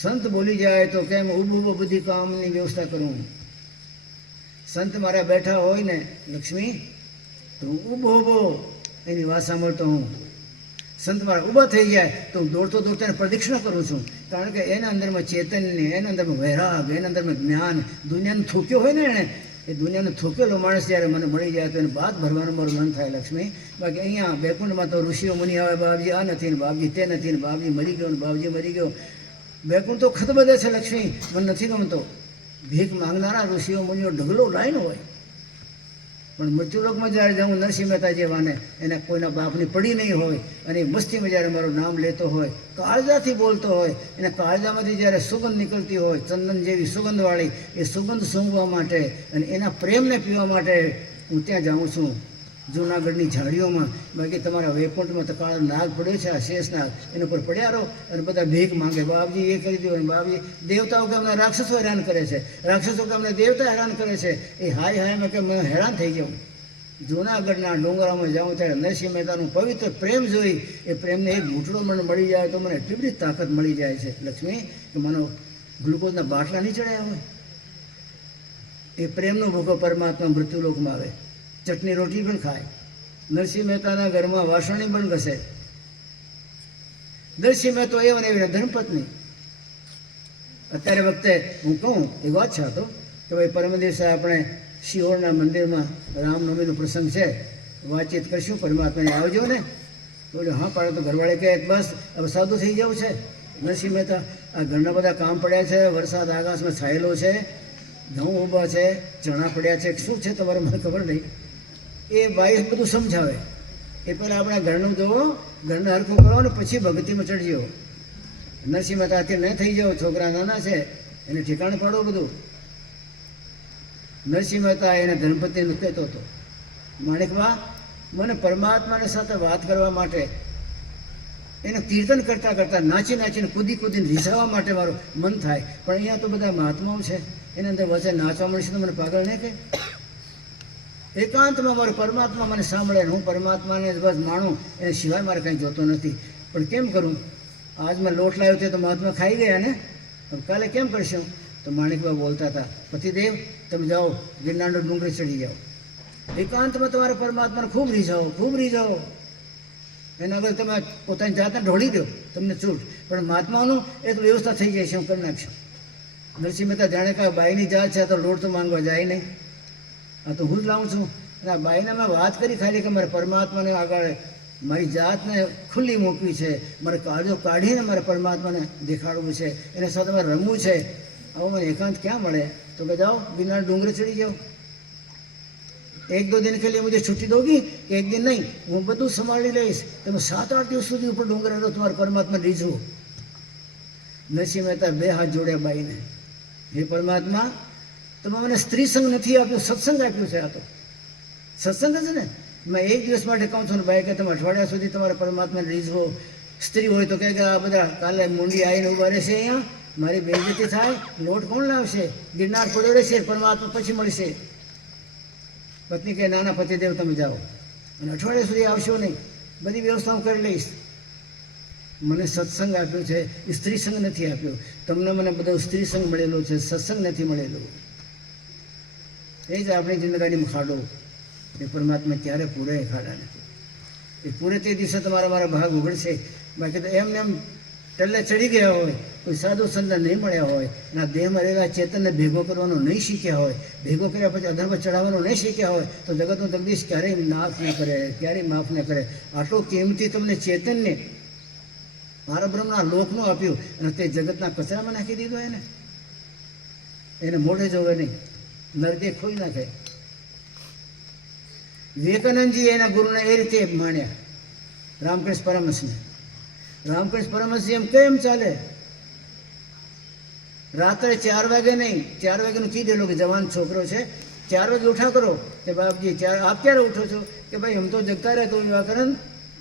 સંત બોલી જાય તો કેમ ઊભો બધી કામની વ્યવસ્થા કરું. સંત મારા બેઠા હોય ને લક્ષ્મી તો હું ઊભો એની વાત સાંભળતો હું. સંત મારા ઊભા થઈ જાય તો હું દોડતો એને પ્રદક્ષિણા કરું છું. કારણ કે એના અંદરમાં ચૈતન્ય, એના અંદરમાં વૈરાગ, એના અંદરમાં જ્ઞાન, દુનિયાને થોક્યો હોય ને એણે, એ દુનિયાને થોકેલો માણસ જ્યારે મને મળી જાય તો એને બાદ ભરવાનું મારું મન થાય લક્ષ્મી. બાકી અહીંયા બેકુંઠમાં તો ઋષિઓ મુનિ આવે, બાપજી આ નથી ને બાપજી તે નથી ને બાપજી મરી ગયો ને બાપજી મરી ગયો. બેકુંઠ તો ખતબદે છે લક્ષ્મી, મને નથી ગમતો. ભીખ માંગનારા ઋષિઓ મુનિઓ ઢગલો લાઈન હોય, પણ મૃત્યુલોકમાં જ્યારે જાઉં નરસિંહ મહેતા જેવાને એને કોઈના બાપની પડી નહીં હોય અને મસ્તીમાં જ્યારે મારું નામ લેતો હોય, કાળજાથી બોલતો હોય, એને કાળજામાંથી જ્યારે સુગંધ નીકળતી હોય ચંદન જેવી સુગંધવાળી, એ સુગંધ સૂંઘવા માટે અને એના પ્રેમને પીવા માટે હું ત્યાં જાઉં છું જૂનાગઢની ઝાડીઓમાં. બાકી તમારા વૈકુંઠમાં તો કાળો નાગ પડ્યો છે, આ શેષ નાગ, એના ઉપર પડ્યા રહો અને બધા ભીખ માંગે બાપજી એ કરી દો. અને બાપજી દેવતાઓ કે અમને રાક્ષસો હેરાન કરે છે, રાક્ષસો કે અમને દેવતા હેરાન કરે છે. એ હાય મેં કે મેં હેરાન થઈ જાઉં. જૂનાગઢના ડુંગરામાં જાઉં ત્યારે નરસિંહ મહેતાનું પવિત્ર પ્રેમ જોઈ, એ પ્રેમને એક ઘૂંટડો મને મળી જાય તો મને એટલી બધી તાકાત મળી જાય છે લક્ષ્મી કે મને ગ્લુકોઝના બાટલા નહીં ચડાયા હોય. એ પ્રેમનો ભૂખો પરમાત્મા મૃત્યુલોકમાં આવે, ચટણી રોટી પણ ખાય. નરસિંહ મહેતાના ઘરમાં વાસણી પણ ઘસે. નરસિંહ મહેતો એવો ને એવી ધર્મપત્ની. અત્યારે વખતે હું કહું એ વાત છે તો કે ભાઈ પરમ દિવસે આપણે શિહોરના મંદિરમાં રામનવમીનો પ્રસંગ છે, વાતચીત કરશું, પરમાત્માને આવજો ને. બોલ્યો હા પાડે. તો ઘરવાળે કહે બસ હવે સાદું થઈ જવું છે. નરસિંહ મહેતા આ ઘરના બધા કામ પડ્યા છે, વરસાદ આકાશમાં છાયેલો છે, ઘઉં ઊભા છે, ચણા પડ્યા છે, શું છે તમારે મને ખબર નહીં. એ બાઈ બધું સમજાવે. એ પહેલાં આપણા ઘરનું જોવો, ઘરને હરખું કરો ને પછી ભક્તિમાં ચડજો. નરસિંહ મહેતા અત્યારે ન થઈ જાઓ, છોકરા નાના છે એને ઠેકાણે પાડો બધું. નરસિંહ મહેતા એને ધર્મપતિને કહેતો હતો માણેકવા મને પરમાત્માની સાથે વાત કરવા માટે, એને કીર્તન કરતાં કરતાં નાચીને કૂદીને રીઝાવવા માટે મારું મન થાય, પણ અહીંયા તો બધા મહાત્માઓ છે, એના અંદર વચ્ચે નાચવા મળશે તો મને પાગલ નહીં કહે. એકાંતમાં મારો પરમાત્મા મને સાંભળે ને હું પરમાત્માને બસ માણું, એને સિવાય મારે કંઈ જોતો નથી. પણ કેમ કરું? આજ મેં લોટ લાવ્યો તે તો મહાત્મા ખાઈ ગયા ને, કાલે કેમ કરશું? તો માણેકબા બોલતા હતા પતિદેવ તમે જાઓ ગિરનારનો ડુંગર ચડી જાઓ, એકાંતમાં તમારે પરમાત્માને ખૂબ રીઝાવો. એના આગળ તમે પોતાની જાતને ઢોળી દો, તમને છૂટ. પણ મહાત્માનું એક વ્યવસ્થા થઈ જાય છે, હું કરી નાખશું. નરસિંહ મહેતા જાણે કે બાઈની જાત છે તો લોટ તો માંગવા જાય નહીં, આ તો હું જ લાવું છું. અને આ બાઈને મેં વાત કરી ખાલી કે મારે પરમાત્માને આગળ મારી જાતને ખુલ્લી મૂકવી છે, મારે કાળજો કાઢીને મારે પરમાત્માને દેખાડવું છે, એના સાથે મારે રમવું છે. આવો મને એકાંત ક્યાં મળે? તો કે જાઓ ગિરનાર ડુંગરે ચડી જાઓ. 1-2 दिन के लिए मुझे छुट्टी दोगी कि 1 दिन नहीं? હું બધું સંભાળી લઈશ. તમે 7-8 દિવસ સુધી ઉપર ડુંગર રહો, તમારે પરમાત્મા રીઝવો. નરસિંહ મહેતા 2 હાથ જોડ્યા બાઈને, હે પરમાત્મા તમે મને સ્ત્રી સંગ નથી આપ્યો, સત્સંગ આપ્યો છે. આ તો સત્સંગ છે ને. મેં 1 દિવસ માટે કહું છું ને બાઈ કે તમે અઠવાડિયા સુધી તમારે પરમાત્માને રીઝવો. સ્ત્રી હોય તો કહે કે આ બધા કાલે મુંડી આવીને ઊભા રહેશે, અહીંયા મારી બેઇજ્જતી થાય, લોટ કોણ લાવશે? ગિરનાર પડ્યો રહેશે, પરમાત્મા પછી મળશે. પત્ની કે નાના પતિદેવ તમે જાઓ અને અઠવાડિયા સુધી આવશો નહીં, બધી વ્યવસ્થા હું કરી લઈશ. મને સત્સંગ આપ્યો છે, સ્ત્રી સંગ નથી આપ્યો. તમને મને બધો સ્ત્રી સંગ મળેલો છે, સત્સંગ નથી મળેલો. એ જ આપણી જિંદગીમાં ખાડો. એ પરમાત્મા ક્યારે પૂરે ખાડાને? એ પૂરે તે દિવસે તમારા મારા ભાગ ઉઘડશે. બાકી તો એમને એમ ટલ્લે ચડી ગયા હોય, કોઈ સાધુ સંત નહીં મળ્યા હોય, એના દેહમાં રહેલા ચેતનને ભેગો કરવાનો નહીં શીખ્યા હોય, ભેગો કર્યા પછી અધર્મ ચડાવવાનો નહીં શીખ્યા હોય, તો જગતનો જગદીશ ક્યારેય નાશ ન કરે, ક્યારેય માફ ન કરે. આટલો કિંમતી તમને ચેતનને મારા બ્રહ્મના લોકનું આપ્યું અને તે જગતના કચરામાં નાખી દીધો. એને મોઢે જોવે નહીં, નરકે ખોઈ નાખે. વિવેકાનંદજી એના ગુરુને એ રીતે માન્યા, રામકૃષ્ણ પરમહંસને. રામકૃષ્ણ પરમહંસજી એમ કેમ ચાલે? રાત્રે 4 વાગે નહીં, 4 વાગ્યાનું કીધેલો કે જવાન છોકરો છે, 4 વાગે ઉઠા કરો કે બાપજી આપ ક્યારે ઉઠો છો? કે ભાઈ हम तो जगता रहता हूँ व्याकरण,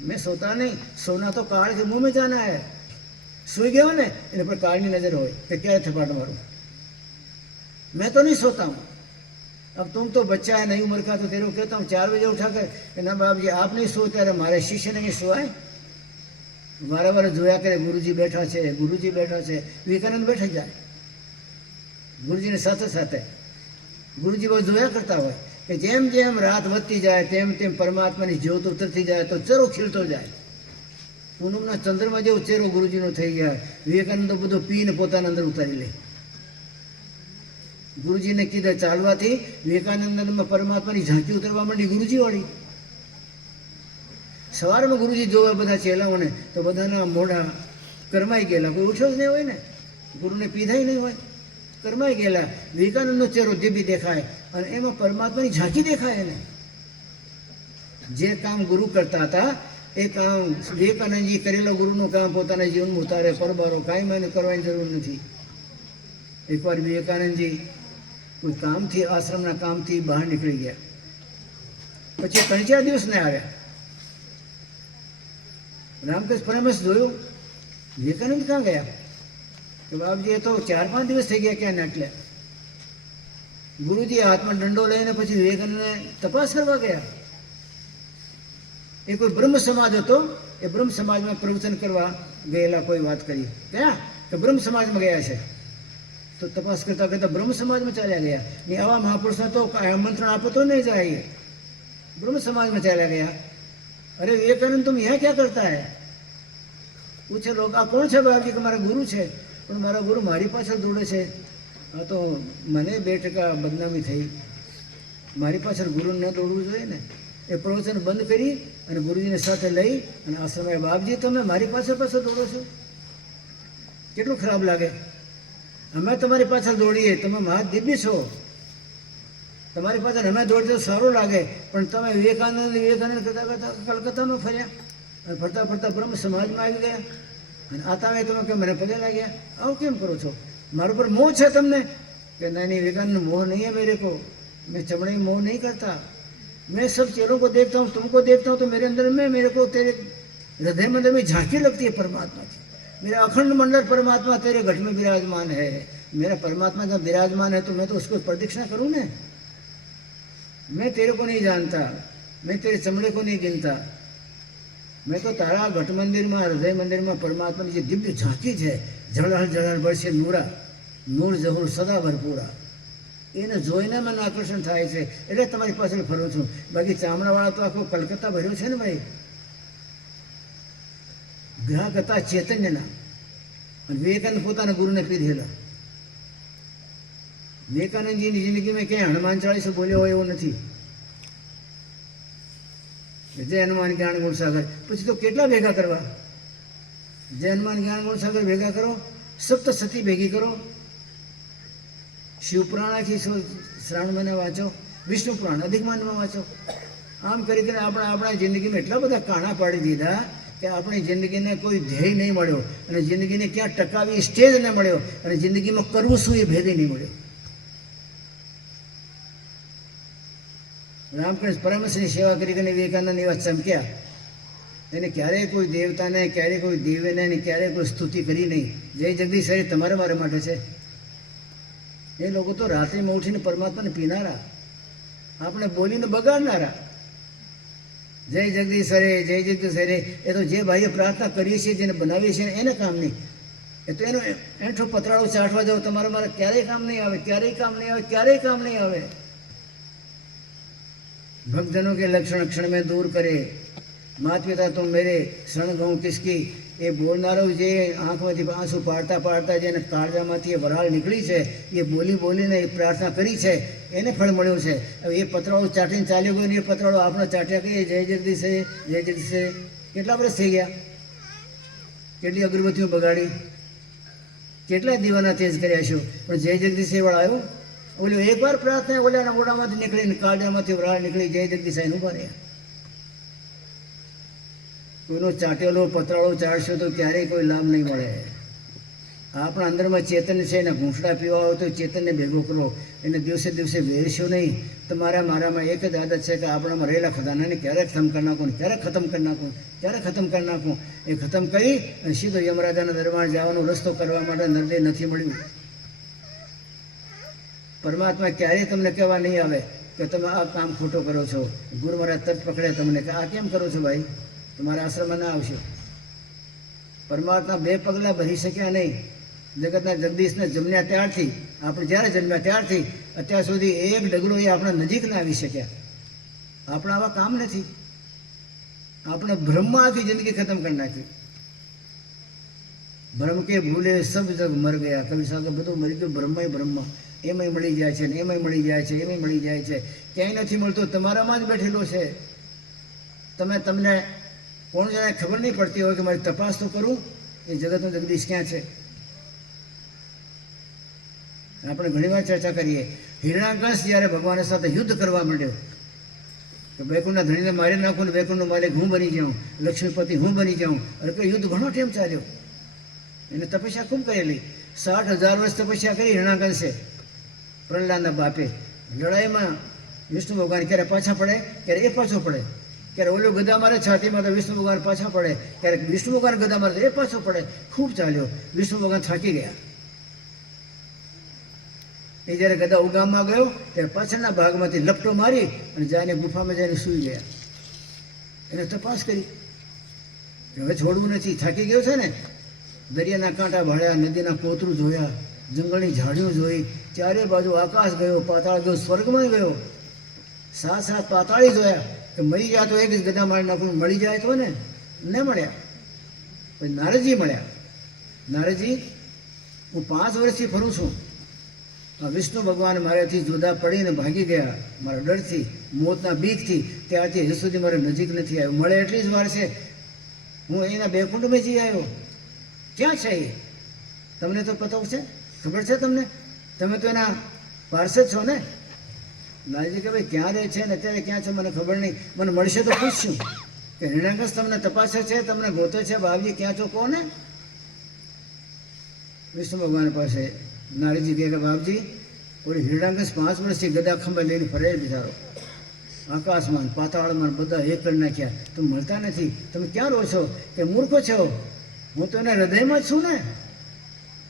मैं सोता नहीं, सोना तो काल के मुंह में जाना है. सुई गयो ने एने पर काल की नजर हो कि क्या थपाट मारूं, मैं तो नहीं सोता हूँ. अब तुम तो बच्चा है, नई उम्र का, तो तेरे को कहता हूँ 4 बजे उठा कर कि ना बाप जी आप नहीं सोते, अरे मारे शिष्य ने नहीं सोआए. वारे वारे जोया करे गुरुजी बैठा है, गुरुजी बैठा है, विवेकानंद बैठा जाए गुरुजी ने साथे साथे. गुरुजी वो जोया करता हो कि जेम जेम रात વધતી જાય તેમ તેમ પરમાત્માની જ્યોત ઉતરતી જાય તો ચહેરો ખીલતો જાય. પૂનમના ચંદ્રમાં જેવો ચહેરો ગુરુજીનો થઈ ગયા. વિવેકાનંદ તો બધો પીને પોતાના અંદર ઉતારી લે. ગુરુજીને કીધે ચાલવાથી વિવેકાનંદમાં પરમાત્માની ઝાંકી ઉતરવા માંડી ગુરુજીવાળી. સવારમાં ગુરુજી જોવે બધા ચેલાઓને તો બધાના મોઢા કરમાઈ ગયેલા, કોઈ ઉઠ્યો જ નહીં હોય ને, ગુરુને પીધાય નહીં હોય, કરમાઈ ગયેલા. વિવેકાનંદનો ચહેરો દીબી દેખાય અને એમાં પરમાત્માની ઝાંકી દેખાય એને. જે કામ ગુરુ કરતા હતા એ કામ વિવેકાનંદજી કરેલો ગુરુનું કામ પોતાના જીવનમાં ઉતારે, પરબારો કાંઈ મને કરવાની જરૂર નથી. એકવાર વિવેકાનંદજી કોઈ કામથી, આશ્રમના કામથી બહાર નીકળી ગયા. પછી 3-4 દિવસ ને આવ્યા. રામકૃષ્ણ પરમહંસ જોયું વિવેકાનંદ ક્યાં ગયા? કે બાપજી એ તો 4-5 દિવસ થઈ ગયા, ક્યાં નાટલે. ગુરુજી હાથમાં દંડો લઈને પછી વિવેકાનંદને તપાસ કરવા ગયા. એ કોઈ બ્રહ્મ સમાજ હતો, એ બ્રહ્મ સમાજમાં પ્રવચન કરવા ગયેલા. કોઈ વાત કરી ક્યાં કે બ્રહ્મ સમાજમાં ગયા છે, તો તપાસ કરતા કરતા બ્રહ્મ સમાજમાં ચાલ્યા ગયા. ને આવા મહાપુરુષને તો આમંત્રણ આપો તો નહીં જાય, બ્રહ્મ સમાજમાં ચાલ્યા ગયા. अरे विवेकानंद तुम यहाँ क्या करता है? पूछे लोग आ कौन है बाबा जी? कि मारा गुरु है, पर मारा गुरु मारी पाछળ દોડે છે. આ તો મને 2 ટકા બદનામી થઈ. મારી પાછળ ગુરુને ન દોડવું જોઈએ ને. એ પ્રવચન બંધ કરી અને ગુરુજીને સાથે લઈ અને આશ્રમે, બાપજી તમે મારી પાછળ દોડો છો, કેટલું ખરાબ લાગે. અમે તમારી પાછળ દોડીએ, તમે મહાદિવ્ય છો, તમારી પાછળ અમે દોડીએ તો સારું લાગે, પણ તમે વિવેકાનંદ કરતા કરતા કલકત્તામાં ફર્યા અને ફરતા ફરતા બ્રહ્મ સમાજમાં આવી ગયા અને આ તમે કે મને પગે લાગ્યા. આવું કેમ કરો છો? મારા પર મોહ છે તમને? कि नहीं विवेकानंद मोह नहीं है मेरे को, मैं चमड़े में मोह नहीं करता, मैं सब चेलों को देखता हूँ, तुमको देखता हूँ तो मेरे अंदर में, मेरे को तेरे हृदय मंदिर में झांकी लगती है परमात्मा की. मेरा अखंड मंडल परमात्मा तेरे घट में विराजमान है. मेरा परमात्मा जब विराजमान है तो मैं तो उसको प्रदक्षिणा करूँ ना. मैं तेरे को नहीं जानता, मैं तेरे चमड़े को नहीं गिनता, मैं तो तारा घट मंदिर में, हृदय मंदिर में परमात्मा की दिव्य झांकी है. जड़हल जड़हल बरसे नूरा, नूर जहूर सदा भरपूरा. એને જોઈને મને આકર્ષણ થાય છે એટલે તમારી પાછળ ફરું છું. બાકી ચામડાવાળા તો આખો કલકત્તા ભર્યો છે ને ભાઈ. ગ્રાહક હતા ચૈતન્યના અને વિવેકાનંદ પોતાના ગુરુને પીધેલા. વિવેકાનંદજીની જિંદગીમાં ક્યાંય હનુમાન ચાલીસો બોલ્યો હોય એવો નથી. જય હનુમાન જ્ઞાન ગુણ સાગર પછી તો કેટલા ભેગા કરવા? જય હનુમાન જ્ઞાન ગુણ સાગર ભેગા કરો, સપ્તસતી ભેગી કરો, शिवपुराण की श्रावण महीने वाँचो, विष्णु पुराण अधिक मासમાં વાંચો. આમ કરી કરીને આપણા જિંદગીમાં એટલા બધા કાણા પાડી દીધા કે આપણી જિંદગીને કોઈ ધ્યેય નહીં મળ્યો અને જિંદગીને ક્યાં ટકાવી સ્ટેજ ન મળ્યો અને જિંદગીમાં કરવું શું એ ભેદ નહીં મળ્યો. રામકૃષ્ણ પરમહંસની સેવા કરી કરીને વિવેકાનંદ એવા ચમક્યા. એને ક્યારેય કોઈ દેવતાને, ક્યારેય કોઈ દેવીને, ક્યારેય કોઈ સ્તુતિ કરી નહીં. જય જગદીશ હરે તમારે મારા માટે છે. એ લોકો તો રાત્રિમાં ઉઠીને પરમાત્માને પીનારા, આપણે બોલીને બગાડનારા. જય જગદીશ હરે, જય જગદીશ હરે એ તો જે ભાઈએ પ્રાર્થના કરીએ છીએ, જેને બનાવીએ છીએ એને કામ નહીં. એ તો એનો એઠો પતરાળો ચાટવા જાઓ, તમારે મારે ક્યારેય કામ નહીં આવે, ક્યારેય કામ નહીં આવે, ક્યારેય કામ નહીં આવે. ભક્તજનો કે લક્ષણ ક્ષણ મેં દૂર કરે, માત પિતા તો મેરે શરણ ગઉં કિસકી. એ બોલનારો જે આંખમાંથી આંસુ પાડતા પાડતા જેને કાળજામાંથી એ વરાળ નીકળી છે, એ બોલી બોલીને એ પ્રાર્થના કરી છે, એને ફળ મળ્યું છે. હવે એ પતરાળો ચાટીને ચાલ્યો ગયો ને એ પતરાળો આપણે ચાટ્યા કહીએ જય જગદીશ હે, જય જગદીશ હે. કેટલા વર્ષ થઈ ગયા? કેટલી અગરબત્તીઓ બગાડી, કેટલા દીવાના તેજ કર્યા છો, પણ જય જગદીશ હે વાળો આવ્યો? ઓલો એકવાર પ્રાર્થના ઓલાના ઓડામાંથી નીકળીને કાળજામાંથી વરાળ નીકળી જય જગદીશ હે ઉભા રહ્યા. કોઈનો ચાટેલો પતરાળો ચાટશો તો ક્યારેય કોઈ લાભ નહીં મળે. આપણા અંદરમાં ચેતન છે, એના ઘૂંસડા પીવા હોય તો ચેતનને ભેગો કરો, એને દિવસે દિવસે વેરશો નહીં. તમારા મારામાં એક જ આદત છે કે આપણામાં રહેલા ખજાનાને ક્યારેક ખતમ કરી નાખું, ક્યારેક ખતમ કરી નાખું, ક્યારેક ખતમ કરી નાખું. એ ખતમ કરી અને સીધો યમરાજાના દરબાર જવાનો રસ્તો કરવા માટે નરદે નથી મળ્યું. પરમાત્મા ક્યારેય તમને કહેવા નહીં આવે કે તમે આ કામ ખોટો કરો છો. ગુરુ મહારાજ તરત પકડે તમને કે આ કેમ કરો છો ભાઈ, તમારા આશ્રમમાં ના આવશો. પરમાત્મા 2 પગલાં ભરી શક્યા નહીં. જગતના જગદીશને જન્મ્યા ત્યારથી, આપણે જ્યારે જન્મ્યા ત્યારથી અત્યાર સુધી એક ડગલો એ આપણા નજીક ના આવી શક્યા. આપણા આવા કામ નથી. આપણે બ્રહ્મા આખી જિંદગી ખતમ કરી નાખી. ભ્રમ કે ભૂલે સબ જગ મર ગયા. કવિ સાહેબ બધું મરી ગયું. બ્રહ્મય બ્રહ્મ એમાંય મળી જાય છે ને એમાંય મળી જાય છે, એમાંય મળી જાય છે. ક્યાંય નથી મળતો, તમારામાં જ બેઠેલો છે. તમને કોણ જાણે ખબર નહીં પડતી હોય કે મારી તપાસ તો કરું એ જગતનો જગદીશ ક્યાં છે. આપણે ઘણીવાર ચર્ચા કરીએ. હિરણાકશ જ્યારે ભગવાન સાથે યુદ્ધ કરવા માંડ્યો તો વૈકુંઠના ધણીને મારી નાખું ને વૈકુંઠનો માલિક હું બની જાઉં, લક્ષ્મીપતિ હું બની જાઉં. અરે કે યુદ્ધ ઘણો ટાઈમ ચાલ્યો. એને તપસ્યા ખૂબ કરેલી. 60,000 વર્ષ તપસ્યા કરી હિરણાકશે, પ્રહલાદના બાપે. લડાઈમાં વિષ્ણુ ભગવાન ક્યારે પાછા પડે, ક્યારે એ પાછો પડે, ક્યારે ઓલો ગદા મારે છાતીમાં તો વિષ્ણુ ભગવાન પાછા પડે, ક્યારેક વિષ્ણુ ભગવાન ગદા મારે તો એ પાછો પડે. ખૂબ ચાલ્યો. વિષ્ણુ ભગવાન થાકી ગયા. એ જ્યારે ગદા ઉગામમાં ગયો ત્યારે પાછળના ભાગમાંથી લપટો મારી અને જઈને ગુફામાં જઈને સૂઈ ગયા. એને તપાસ કરી, હવે છોડવું નથી, થાકી ગયો છે ને. દરિયાના કાંઠા ભાળ્યા, નદીના કોતરું જોયા, જંગલની ઝાડીઓ જોઈ, ચારે બાજુ આકાશ ગયો, પાતાળ ગયો, સ્વર્ગમાં ગયો. 7 પાતાળી જોયા કે મરી જાય તો એક જ ગદા મારી નાખું, મળી જાય તો ને ન મળ્યા. પછી નારદજી મળ્યા. નારદજી, હું 5 વર્ષથી ફરું છું. વિષ્ણુ ભગવાન મારાથી જુદા પડીને ભાગી ગયા મારા ડરથી, મોતના બીકથી. ત્યારથી હજુ સુધી મારે નજીક નથી આવ્યો. મળે એટલી જ વાર છે. હું એના બેકુંઠમાં જઈ આવ્યો. ક્યાં છે એ તમને તો પતો છે, ખબર છે તમને? તમે તો એના પાર્ષદ છો ને. લાલજી કે ભાઈ ક્યાં રહે છે ને અત્યારે ક્યાં છે મને ખબર નહીં, મને મળશે તો પૂછશું કે હિરણાકશ તમને તપાસે છે, તમને ગોતે છે, બાપજી ક્યાં છો કહો ને. વિષ્ણુ ભગવાન પાસે નારદજી કહે કે બાપજી ઓલી હિરણાકશ 5 વર્ષથી ગદા ખંભે લઈને ફરે બિચારો. આકાશમાં પાતાળમાં બધા એક કરી નાખ્યા, તો મળતા નથી. તમે ક્યાં રહો છો? કે મૂર્ખો છો, હું તો એના હૃદયમાં જ છું ને,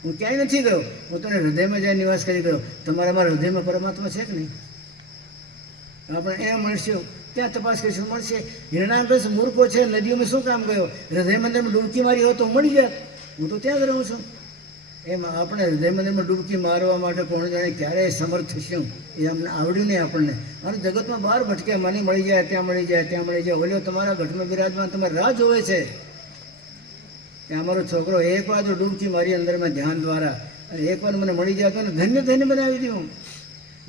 હું ક્યાંય નથી ગયો. હું તો એને હૃદયમાં જઈને નિવાસ કરી ગયો. તમારામાં હૃદયમાં પરમાત્મા છે કે નહીં? આપણે એમ મળશું, ત્યાં તપાસ કરીશું, મળશે. હિરણાકશ મૂર્ખો છે, નદીઓમાં શું કામ ગયો? હૃદય મંદિરમાં ડૂબકી મારી હોય તો મળી જાય. હું તો ત્યાં જ રહું છું. એમ આપણે હૃદય મંદિરમાં ડૂબકી મારવા માટે કોણ જાણે ક્યારેય સમર્થ થશું એ અમને આવડ્યું નહીં આપણને. અને જગતમાં બહાર ભટકે, મને મળી જાય, ત્યાં મળી જાય, ત્યાં મળી જાય. ઓલો તમારા ઘટમાં બિરાજમાન તમારે રાહ જોવે છે કે અમારો છોકરો એકવાર જો ડૂબકી મારી અંદરમાં ધ્યાન દ્વારા અને એકવાર મને મળી જાય તો એને ધન્ય ધન્ય બનાવી દઉં.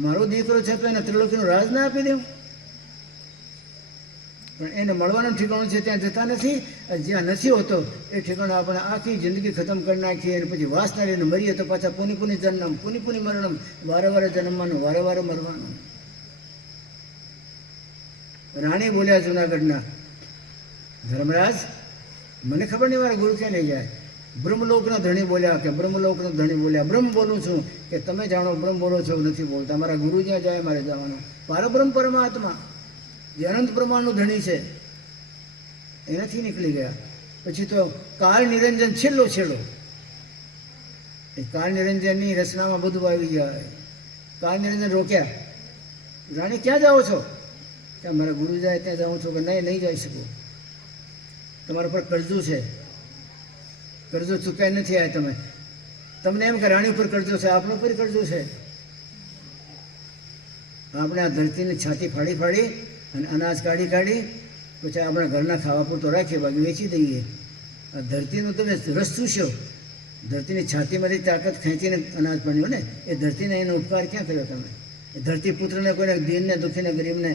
મારો દીકરો છે તો એને ત્રિલોકીનું રાજ ના આપી દઉં. પણ એને મળવાનું ઠેકાણું છે ત્યાં જતા નથી. જ્યાં નથી હોતો એ ઠેકાણું આપણે આખી જિંદગી ખતમ કરી નાખીએ અને પછી વાસના લઈને મરીએ તો પાછા પુની પુની જન્મ, પુની પુની મરણમ, વારે વારે જન્મવાનું, વારે વારે મરવાનું. રાણી બોલ્યા જુનાગઢના, ધર્મરાજ મને ખબર નહીં મારા ગુરુ ક્યાં લઈ જાય. બ્રહ્મલોકના ધણી બોલ્યા કે બ્રહ્મલોકના ધણી બોલ્યા, બ્રહ્મ બોલું છું કે તમે જાણો બ્રહ્મ બોલો છો નથી બોલતા. મારા ગુરુ જ્યાં જાય મારે જવાનું. પારબ્રહ્મ પરમાત્મા જે અનંત બ્રહ્માંડનો ધણી છે એનાથી નીકળી ગયા. પછી તો કાળ નિરંજન છેલ્લો છેલ્લો. એ કાળ નિરંજનની રચનામાં બધું આવી જાય. કાળ નિરંજન રોક્યા, રાણી ક્યાં જાઓ છો? ત્યાં મારા ગુરુ જાય ત્યાં જાઉં છું. કે નહીં જઈ શકું, તમારા પર કરજું છે, કરજો ચૂકાઈ નથી આવ્યા તમે. તમને એમ કે રાણી ઉપર કરજો છે, આપણા ઉપર કરજો છે. આપણે આ ધરતીની છાતી ફાડી ફાડી અને અનાજ કાઢી કાઢી પછી આપણા ઘરના ખાવા પૂરતો રાખીએ, બાકી વેચી દઈએ. આ ધરતીનો તમે રસ ચૂસ્યો, ધરતીની છાતીમાંથી તાકાત ખેંચીને અનાજ બન્યો ને, એ ધરતીને એનો ઉપકાર ક્યાં કર્યો તમે? એ ધરતીપુત્રને કોઈને દીનને દુઃખીને ગરીબને,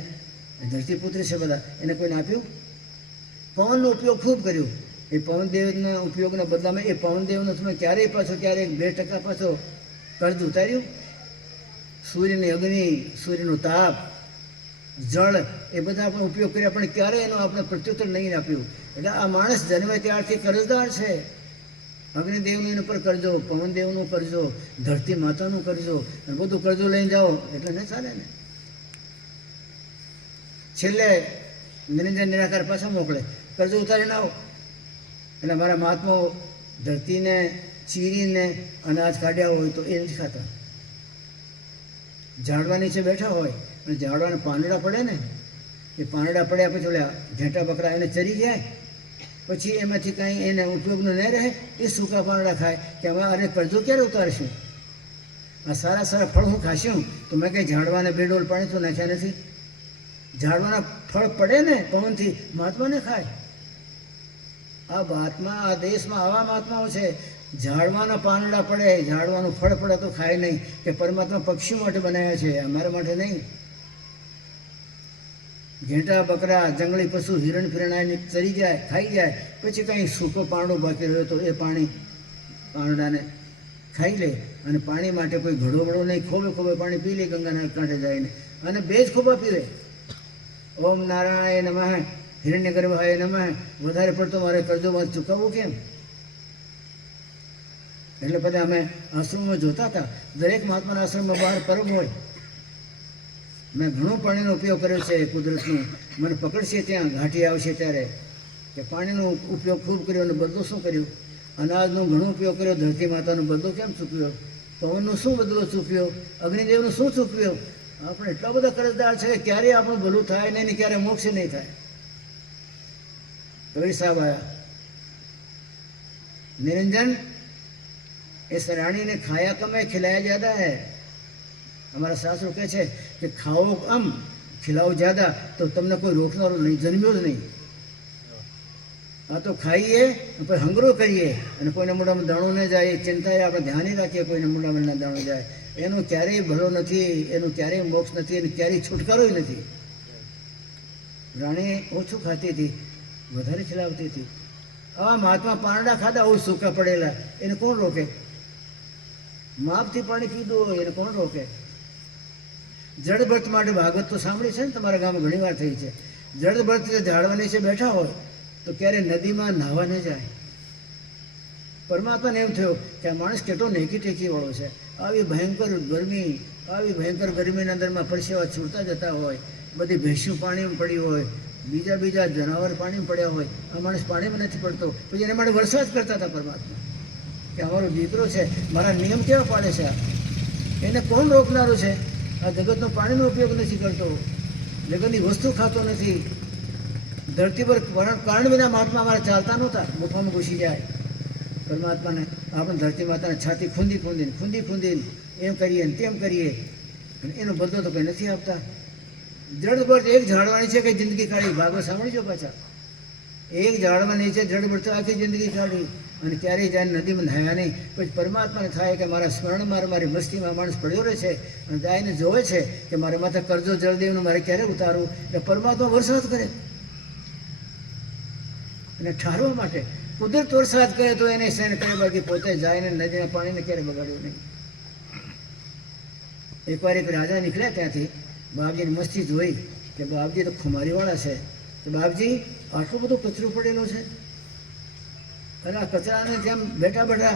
ધરતીપુત્ર છે બધા, એને કોઈને આપ્યું? પવનનો ઉપયોગ ખૂબ કર્યો. એ પવનદેવના ઉપયોગના બદલામાં એ પવનદેવનો તમે ક્યારેય પાછો ક્યારેય 2% પાછો કર્જ ઉતાર્યું? સૂર્યની અગ્નિ, સૂર્યનો તાપ, જળ એ બધા આપણે ઉપયોગ કર્યા, પણ ક્યારેય એનો આપણે પ્રત્યુત્તર નહીં આપ્યું. એટલે આ માણસ જન્મે ત્યારથી કરજદાર છે. અગ્નિદેવનું એના પર કરજો, પવનદેવનું કરજો, ધરતી માતાનું કરજો, અને બધું કરજો લઈને જાઓ એટલે ન ચાલે ને. છેલ્લે નિરંજન નિરાકાર પાછા મોકલે, કરજો ઉતારીને આવો. એટલે મારા મહાત્માઓ ધરતીને ચીરીને અનાજ કાઢ્યા હોય તો એ નથી ખાતા. ઝાડવા નીચે બેઠા હોય અને ઝાડવાના પાંદડા પડે ને, એ પાંદડા પડ્યા પછી ઓલા ઘેટા બકરા એને ચરી જાય, પછી એમાંથી કાંઈ એને ઉપયોગનું નહીં રહે, એ સૂકા પાંદડા ખાય કે અમે અરે કરજો ક્યારે ઉતારશું? આ સારા સારા ફળ હું ખાશું તો મેં કંઈ ઝાડવાને બે ડોલ પાણી તો નાખ્યા નથી. ઝાડવાના ફળ પડે ને પવનથી, મહાત્માને ખાય. આ મહાત્મા, આ દેશમાં આવા મહાત્માઓ છે. ઝાડવાના પાંદડા પડે, ઝાડવાનું ફળ પડે તો ખાય નહીં, કે પરમાત્મા પક્ષીઓ માટે બનાવ્યા છે, અમારા માટે નહીં. ઘેટા બકરા જંગલી પશુ હિરણ ફિરણાની ચરી જાય, ખાઈ જાય, પછી કંઈ સૂકો પાંદડો બાકી રહ્યો તો એ પાંદડાને ખાઈ લે. અને પાણી માટે કોઈ ઘડો વડો નહીં, ખોબે ખોબે પાણી પી લે ગંગાના કાંઠે જઈને, અને બે જ ખોબા પીવે. ઓમ નારાયણ નમઃ, હિરણ્ય ગર્ભાય નમઃ. વધારે પડતો મારે કરજો ચૂકવવું કેમ? એટલે બધા અમે આશ્રમમાં જોતા હતા, દરેક મહાત્માના આશ્રમમાં બહાર પરબ હોય. મેં ઘણું પાણીનો ઉપયોગ કર્યો છે કુદરતનું. મને પકડશે ત્યાં ઘાટી આવશે ત્યારે કે પાણીનો ઉપયોગ ખૂબ કર્યો, અને બદલો શું કર્યું? અનાજનો ઘણો ઉપયોગ કર્યો, ધરતી માતાનો બદલો કેમ ચૂકવ્યો? પવનનો શું બદલો ચૂકવ્યો? અગ્નિદેવનો શું ચૂકવ્યો? આપણે એટલા બધા કરજદાર છે કે ક્યારેય આપણું ભલું થાય નહીં ને ક્યારે મોક્ષ નહીં થાય. કબીર સાહેબ આયા, નિરંજન इस रानी ने खाया कम है, खिलाया ज़्यादा है. हमारा शास्त्र કહે છે કે ખાઓ કમ ખિલાઓ જ્યાદા, તો તમને કોઈ રોકનારો નહીં, જન્મ્યો જ નહીં. આ તો ખાઈએ પછી હંગરો કરીએ, અને કોઈને મોઢામાં દાણો ન જાય, ચિંતાએ આપણે ધ્યાન રાખીએ કોઈને મોઢામાં ના દાણો જાય. એનો ક્યારેય ભલો નથી, એનું ક્યારેય મોક્ષ નથી, એનો ક્યારેય છુટકારો નથી. રાણી ઓછું ખાતી હતી, વધારે ખીલાવતી હતી. આવા મહાત્મા પાંદડા ખાધા હોય સૂકા પડેલા, એને કોણ રોકે? માપથી પાણી પીધું હોય એને કોણ રોકે? જળભર્ત માટે ભાગવત તો સાંભળી છે ને, તમારા ગામમાં ઘણી વાર થઈ છે. જળભર્ત ઝાડવા નીચે બેઠા હોય તો ક્યારે નદીમાં નાહવા ન જાય. પરમાત્માને એમ થયો કે આ માણસ કેટલો નેકી ટેકી વાળો છે. આવી ભયંકર ગરમીના અંદરમાં પરસેવા છૂટતા જતા હોય, બધી ભેંસું પાણીમાં પડી હોય, બીજા જનાવર પાણીમાં પડ્યા હોય, આ માણસ પાણીમાં નથી પડતો. પછી એના માટે વરસાદ કરતા હતા પરમાત્મા કે અમારો દીકરો છે, મારા નિયમ કેવા પાડે છે, એને કોણ રોકનારું છે? આ જગતનો પાણીનો ઉપયોગ નથી કરતો, જગતની વસ્તુ ખાતો નથી. ધરતી પર કારણ વિના મહાત્મા અમારે ચાલતા નહોતા, ગુફામાં ઘૂસી જાય. પરમાત્માને આપણે ધરતી માતાને છાતી ખૂંદીને એમ કરીએ ને તેમ કરીએ, અને એનો બદલો તો કંઈ નથી આપતા. જડબડ એક ઝાડવાની છે કે જિંદગી કાઢી. ભાગવત સાંભળજો પાછા. એક ઝાડવા નીચે જડબડ આખી જિંદગી કાઢી, અને ક્યારેય જાય નદીમાં નાહ્યા નહીં. પછી પરમાત્માને થાય કે મારા સ્મરણમાં, મારી મસ્તીમાં માણસ પડ્યો રહે છે, અને જાયને જોવે છે કે મારે માથે કરજો જળદેવનું મારે ક્યારે ઉતારવું. એટલે પરમાત્મા વરસાદ કરે, અને ઠારવા માટે કુદરત વરસાદ કરે તો એને સહન કરે, બાકી પોતે જાય ને નદીના પાણીને ક્યારે બગાડ્યું નહીં. એકવાર એક રાજા નીકળ્યા ત્યાંથી, બાપજીની મસ્તી જોઈ કે બાપજી તો ખુમારીવાળા છે, તો બાપજી આટલું બધું કચરો પડેલો છે, અને આ કચરાને જેમ બેઠા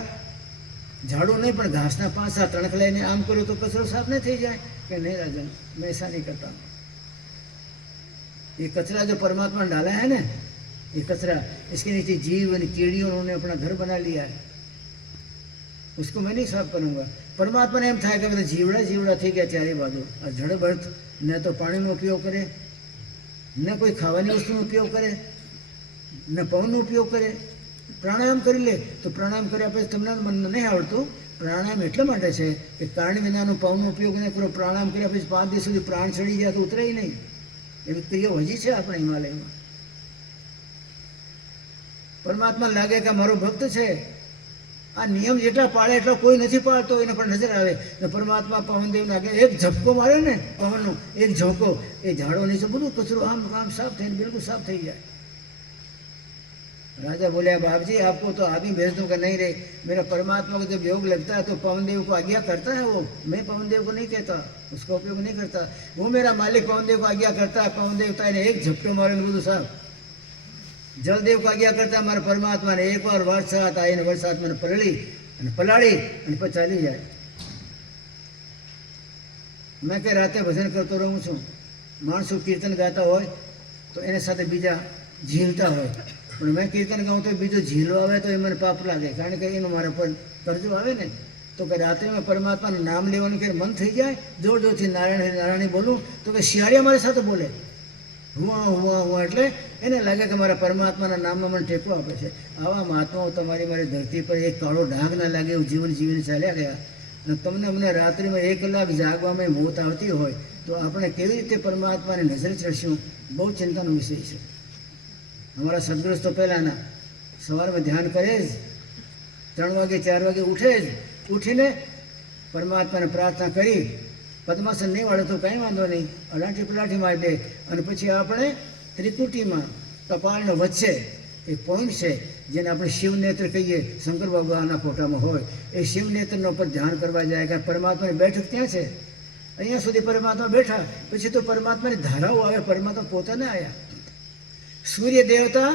ઝાડુ નહીં પણ ઘાસના 5-7 તણક લઈને આમ કર્યું તો કચરો સાફ નહીં થઈ જાય? કે નહીં રાજન, મેં ऐसा नहीं करता. ये कचरा जो परमात्मा ने डाला है ना, ये कचरा, इसके नीचे जीव और कीड़ियों उन्होंने अपना घर बना लिया है, उसको मैं नहीं साफ करूँगा. परमात्मा ने एम था कि બધા જીવડા થઈ ગયા ચારે બાજુ. આ જળભર્ત ન તો પાણીનો ઉપયોગ કરે, ન કોઈ ખાવાની વસ્તુનો ઉપયોગ કરે, ન પવનનો ઉપયોગ કરે. પ્રાણાયામ કરી લે તો પ્રાણાયામ કર્યા પછી તમને મને નહીં આવડતું. પ્રાણાયામ એટલા માટે છે કે કારણ વિનાનો પવનનો ઉપયોગ ન કરો. પ્રાણાયામ કર્યા પછી 5 દિવસ સુધી પ્રાણ ચડી જાય તો ઉતરે નહીં. એવી ક્રિયાઓ હજી છે આપણે હિમાલયમાં. પરમાત્મા લાગે કે મારો ભક્ત છે, આ નિયમ જેટલા પાળે એટલા કોઈ નથી પાળતો, એને પણ નજર આવે. ને પરમાત્મા પવનદેવને આગે એક ઝપકો મારે ને, પવનનો એક ઝોકો, એ ઝાડો નીચે બધું કચરો આમ સાફ થઈને બિલકુલ સાફ થઈ જાય. राजा बोले बाप जी आपको तो आदमी भेज दूँ का नहीं रे, मेरा परमात्मा को जब योग लगता है तो पवन देव को आज्ञा करता है वो, मैं पवन देव को नहीं कहता, उसका उपयोग नहीं करता, वो मेरा मालिक पवन देव को आज्ञा करता है। पवन देवता ने एक झपटो मारे बोलू साहब, जलदेव को आज्ञा करता मारा परमात्मा ने एक बार वरसाद आई ने वरसाद मैंने पलाड़ी અને પછી ચાલી જાય। मैं કે રાતે ભજન કરતો રહું છું, માણસો કીર્તન ગાતા હોય તો એને સાથે બીજા ઝીલતા હોય, પણ મેં કીર્તન ગાઉં તો બીજો ઝીલો આવે તો એ મને પાપ લાગે, કારણ કે એનું મારા પર કરજો આવે ને। તો કે રાત્રે મેં પરમાત્માનું નામ લેવાનું કે મન થઈ જાય, જોર જોરથી નારાયણ નારાયણ બોલું તો કે શિયાળિયા મારી સાથે બોલે હુઆ હુઆ હુઆ, એટલે એને લાગે કે મારા પરમાત્માના નામમાં મને ટેકો આપે છે। આવા મહાત્માઓ તમારી મારી ધરતી પર એક કાળો ડાઘ ના લાગે એવું જીવન જીવીને ચાલ્યા ગયા, અને તમને અમને રાત્રિમાં 1 કલાક જાગવામાં મોત આવતી હોય તો આપણે કેવી રીતે પરમાત્માની નજરે ચડશું, બહુ ચિંતાનો વિષય છે। અમારા સદગુરુ તો પહેલાંના સવારમાં ધ્યાન કરે જ, 3 વાગે 4 વાગે ઉઠે જ, ઉઠીને પરમાત્માને પ્રાર્થના કરી પદ્માસન નહીં વાળે તો કંઈ વાંધો નહીં, અલાંટી પલાંટી મારી દે, અને પછી આપણે ત્રિકુટીમાં કપાળનો વચ્ચે એક પોઈન્ટ છે જેને આપણે શિવનેત્ર કહીએ, શંકર ભગવાનના ફોટામાં હોય, એ શિવનેત્રનો પર ધ્યાન કરવા જાય કે પરમાત્માની બેઠક ત્યાં છે, અહીંયા સુધી પરમાત્મા બેઠા, પછી તો પરમાત્માની ધારાઓ આવે, પરમાત્મા પોતાને આવ્યા। સૂર્ય દેવતા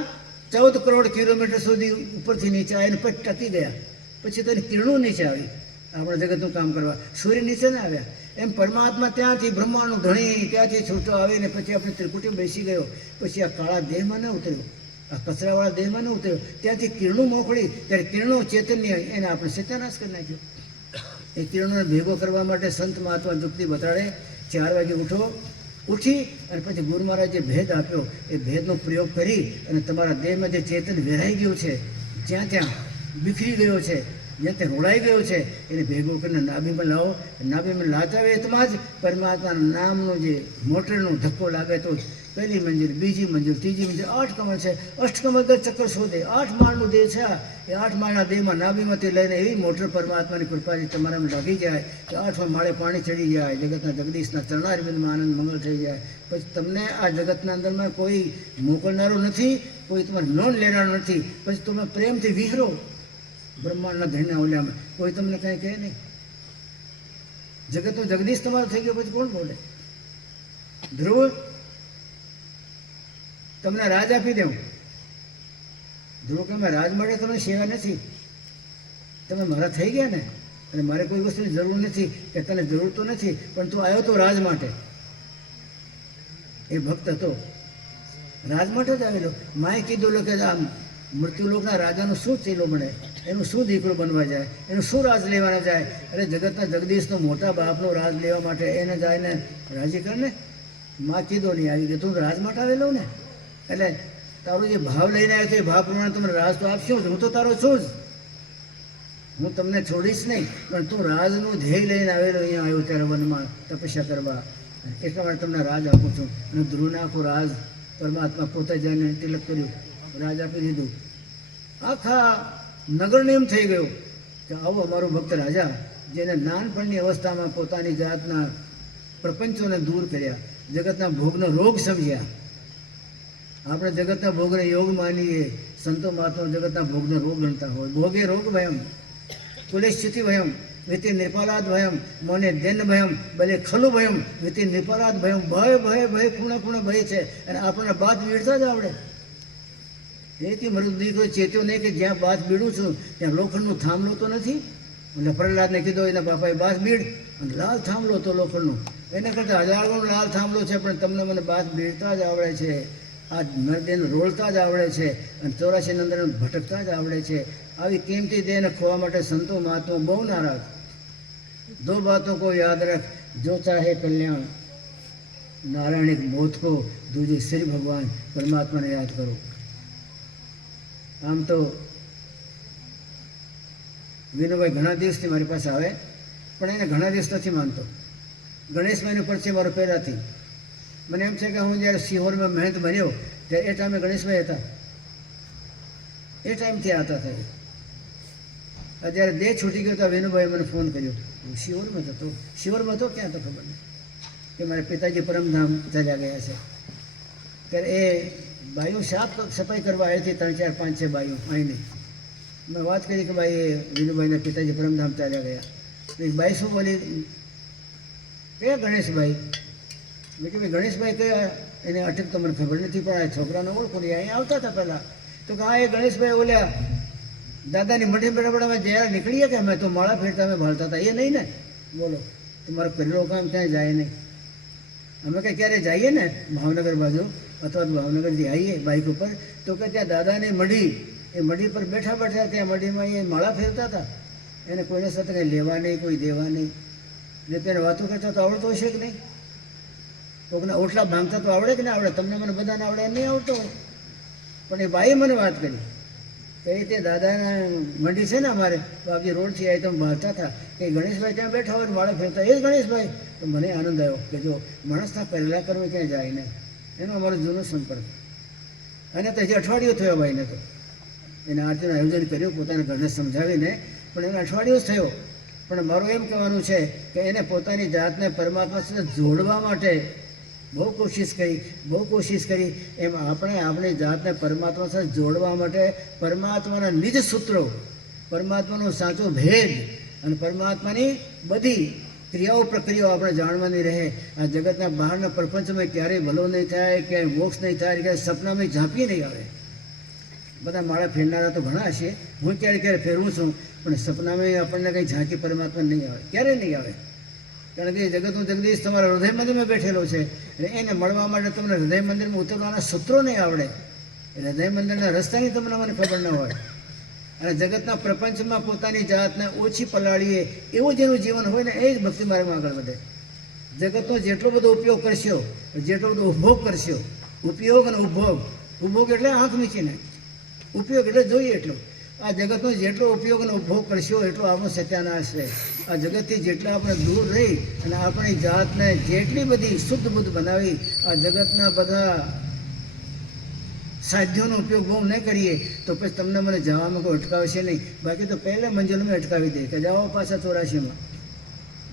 14 કરોડ કિલોમીટર સુધી ઉપરથી નીચે આવીને પછી ટકી ગયા, પછી તેની કિરણો નીચે આવી આપણા જગતનું કામ કરવા, સૂર્ય નીચે ના આવ્યા। એમ પરમાત્મા ત્યાંથી બ્રહ્માંડનું ધણી ત્યાંથી છૂટો આવીને પછી આપણે ત્રિકુટી બેસી ગયો, પછી આ કાળા દેહમાં ન ઉતર્યો, આ કચરાવાળા દેહમાં ન ઉતર્યો, ત્યાંથી કિરણો મોકલી, ત્યારે કિરણો ચેતન્ય એને આપણે સત્યાનાશ કરી નાખ્યો। એ કિરણોને ભેગો કરવા માટે સંત મહાત્મા યુક્તિ બતાડે, 4 વાગે ઉઠો, ઉઠી અને પછી ગુરુ મહારાજ જે ભેદ આપ્યો એ ભેદનો પ્રયોગ કરી અને તમારા દેહમાં જે ચેતન વેરાઈ ગયું છે, જ્યાં ત્યાં બીખરી ગયો છે, જ્યાં ત્યાં રોડાઈ ગયો છે, એને ભેગો કરીને નાભીમાં લાવો। નાભીમાં લાતા વેતમાં જ પરમાત્માના નામનો જે મોટરનો ધક્કો લાગે તો પહેલી મંજિલ, બીજી મંજિલ, ત્રીજી મંજિલ, 8 કમળ છે, અષ્ટકમળ 10 ચક્કર શોધે, 8 માળનું દેહ છે, એ 8 માળના દેહમાં નાભીમાંથી લઈને એવી મોટર પરમાત્માની કૃપાથી તમારામાં લાગી જાય કે 8મા માળે પાણી ચડી જાય, જગતના જગદીશના ચરણારવિંદમાં આનંદ મંગળ થઈ જાય। પછી તમને આ જગતના અંદરમાં કોઈ મોકલનારો નથી, કોઈ તમારે નોંધ લેનારો નથી, પછી તમે પ્રેમથી વિહરો બ્રહ્માંડના ધણના ઓલામાં, કોઈ તમને કાંઈ કહે નહીં। જગતનો જગદીશ તમારો થઈ ગયો પછી કોણ બોલે? ધ્રુવ તમને રાજ આપી દઉં, ધ્રુવ કે મેં રાજ માટે તમને સેવા નથી, તમે મારા થઈ ગયા ને, અને મારે કોઈ વસ્તુની જરૂર નથી, કે તને જરૂર તો નથી પણ તું આવ્યો તો રાજ માટે। એ ભક્ત હતો, રાજ માટે જ આવેલો। માએ કીધું કે આમ મૃત્યુલોકના રાજાનો શું ચેલો બને, એનું શું દીકરો બનવા જાય, એનું શું રાજ લેવાના જાય? અરે જગતના જગદીશનો મોટા બાપનો રાજ લેવા માટે એને જાય ને રાજી કર ને। માં કીધો નહીં આવી ગયો, તું રાજ માટે આવેલો ને, એટલે તારો જે ભાવ લઈને આવ્યો છે એ ભાવ પ્રમાણે તમને રાજ તો આપશું જ, હું તો તારો છું જ, હું તમને છોડીશ નહીં, પણ તું રાજનું ધ્યેય લઈને આવેલો, અહીંયા આવ્યો ત્યારે વનમાં તપસ્યા કરવા, એટલા માટે તમને રાજ આપું છું। અને ધ્રુવને આખું રાજ પરમાત્મા પોતે જઈને તિલક કર્યું, રાજ આપી દીધું। આખા નગરને એમ થઈ ગયું કે આવો અમારો ભક્ત રાજા, જેને નાનપણની અવસ્થામાં પોતાની જાતના પ્રપંચોને દૂર કર્યા, જગતના ભોગનો રોગ સમજ્યા। આપણે જગતના ભોગને યોગ માનીએ, સંતો મહાત્મા જગતના ભોગનો રોગ ગણતા હોય। ભોગે રોગ ભયમ કુલેસ્થિતિ ભયમ વિતિ નિર્પાલાદ ભયમ મને દેન ભયમ ભલે ખલું ભયમ વિતિ નિર્પાલાદ ભયમ, ભય ભય ભય પૂર્ણ પૂર્ણ ભય છે, અને આપણને બાદ બીડતા જ આવડે। એથી મારો દીકરો ચેત્યો નહીં કે જ્યાં બાદ બીડું છું ત્યાં લોખંડનું થાંભલો તો નથી, એટલે પ્રહલાદને કીધો એના બાપાએ બાદ બીડ, અને લાલ થાંભલો તો લોખંડનું, એના કરતાં 1000 ગણો લાલ થાંભલો છે, પણ તમને મને બાદ બીડતા જ આવડે છે, આ નરદેહને રોળતા જ આવડે છે, અને 84 અંદર ભટકતા જ આવડે છે। આવી કિંમતી દેહને ખોવા માટે સંતો મહાત્મા બહુ નારાજ। 2 बातों को याद रख, जो चाहे कल्याण नारायणिक मौत को, दूजे श्री भगवान परमात्मा ने याद करो। આમ તો વિનુભાઈ ઘણા દિવસથી મારી પાસે આવે, પણ એને ઘણા દિવસ નથી માનતો। ગણેશ મહિનો પરથી મારો પહેલાંથી મને એમ છે કે હું જ્યારે સિહોરમાં મહેનત બન્યો ત્યારે એ ટાઈમે ગણેશભાઈ હતા, એ ટાઈમથી આવતા થાય। જ્યારે દેહ છૂટી ગયો તો વિનુભાઈ મને ફોન કર્યો, હું શિહોરમાં હતો, શિહોરમાં હતો ક્યાં તો ખબર નહીં, કે મારા પિતાજી પરમધામ ચાલ્યા ગયા છે। ત્યારે એ બાઈઓ સાફ સફાઈ કરવા આવી હતી, 3 4 5 6 બાઈઓ અહીંની. મેં વાત કરી કે ભાઈ એ વિનુભાઈના પિતાજી પરમધામ ચાલ્યા ગયા. તો એક બાઈ શું બોલી, કયા ગણેશભાઈ? મેં કે ભાઈ ગણેશભાઈ કયા? એને અટક તો મને ખબર નથી, પણ આ છોકરાને ઓળખો નહીં, અહીંયા આવતા હતા પહેલાં. તો કે હા એ ગણેશભાઈ ઓલ્યા દાદાની મઢી બેડામાં જ્યારે નીકળીએ કે અમે તો માળા ફેરતા અમે ભાળતા હતા, એ નહીં ને? બોલો, તમારો કરેલો કામ ક્યાંય જાય નહીં. અમે કંઈ ક્યારે જઈએ ને ભાવનગર બાજુ અથવા ભાવનગરથી આવીએ બાઇક ઉપર, તો કે ત્યાં દાદાની મઢી, એ મઢી પર બેઠા બેઠા ત્યાં મઢીમાં એ માળા ફેરતા હતા. એને કોઈને સાથે કંઈ લેવા નહીં, કોઈ દેવા નહીં. ને તેને વાતો કરતા તો આવડતો હશે કે નહીં? કોઈકના ઓટલા ભાંગતા તો આવડે કે ના આવડે? તમને મને બધાને આવડે, નહીં આવડતો હોય. પણ એ બાઈએ મને વાત કરી કે તે દાદાના મંડી છે ને અમારે બાપજી રોડથી આવી તમે બહારતા હતા કે ગણેશભાઈ ત્યાં બેઠા હોય માળા ફેરતા, એ જ ગણેશભાઈ. તો મને આનંદ આવ્યો કે જો માણસના પહેલાં કરવું ક્યાંય જાય નહીં. એનો અમારો જૂનો સંપર્ક. અને તો હજી અઠવાડિયું થયો ભાઈને, તો એને આરતીનું આયોજન કર્યું પોતાના ઘરને સમજાવીને, પણ એને અઠવાડિયું જ થયો. પણ મારું એમ કહેવાનું છે કે એને પોતાની જાતને પરમાત્મા સાથે જોડવા માટે બહુ કોશિશ કરી. એમ આપણે આપણી જાતને પરમાત્મા સાથે જોડવા માટે પરમાત્માના નિજ સૂત્રો, પરમાત્માનો સાચો ભેદ અને પરમાત્માની બધી ક્રિયાઓ પ્રક્રિયાઓ આપણે જાણવાની રહે. આ જગતના બહારના પ્રપંચમાં ક્યારેય ભલો નહીં થાય, ક્યાંય મોક્ષ નહીં થાય, ક્યાંય સપનામાં ઝાંપી નહીં આવે. બધા માળા ફેરનારા તો ઘણા હશે, હું ક્યારે ફેરવું છું, પણ સપનામાં આપણને કંઈ ઝાંકી પરમાત્મા નહીં આવે, ક્યારેય નહીં આવે. કારણ કે જગતનું જગદીશ તમારા હૃદય મંદિરમાં બેઠેલો છે, અને એને મળવા માટે તમને હૃદય મંદિરમાં ઉતરવાના સૂત્રો નહીં આવડે, હૃદય મંદિરના રસ્તાની તમને મને ખબર ન હોય. અને જગતના પ્રપંચમાં પોતાની જાતને ઓછી પલાળીએ એવું જેનું જીવન હોય ને, એ જ ભક્તિ માર્ગમાં આગળ વધે. જગતનો જેટલો બધો ઉપયોગ કરશો, જેટલો બધો ઉપભોગ કરશો, ઉપયોગ અને ઉપભોગ એટલે આંખ મીચીને, ઉપયોગ એટલે જોઈએ એટલો. આ જગતનો જેટલો ઉપયોગ અને ઉપભોગ કરશો એટલો આપણો સત્યાનાશ રહે. આ જગતથી જેટલા આપણે દૂર રહી અને આપણી જાતને જેટલી બધી શુદ્ધ બુદ્ધ બનાવી, આ જગતના બધા સાધ્યોનો ઉપયોગ બહુ ન કરીએ તો પછી તમને મને જવામાં કોઈ અટકાવશે નહીં. બાકી તો પહેલાં મંજિલમાં અટકાવી દે કે જાઓ પાછા 84માં.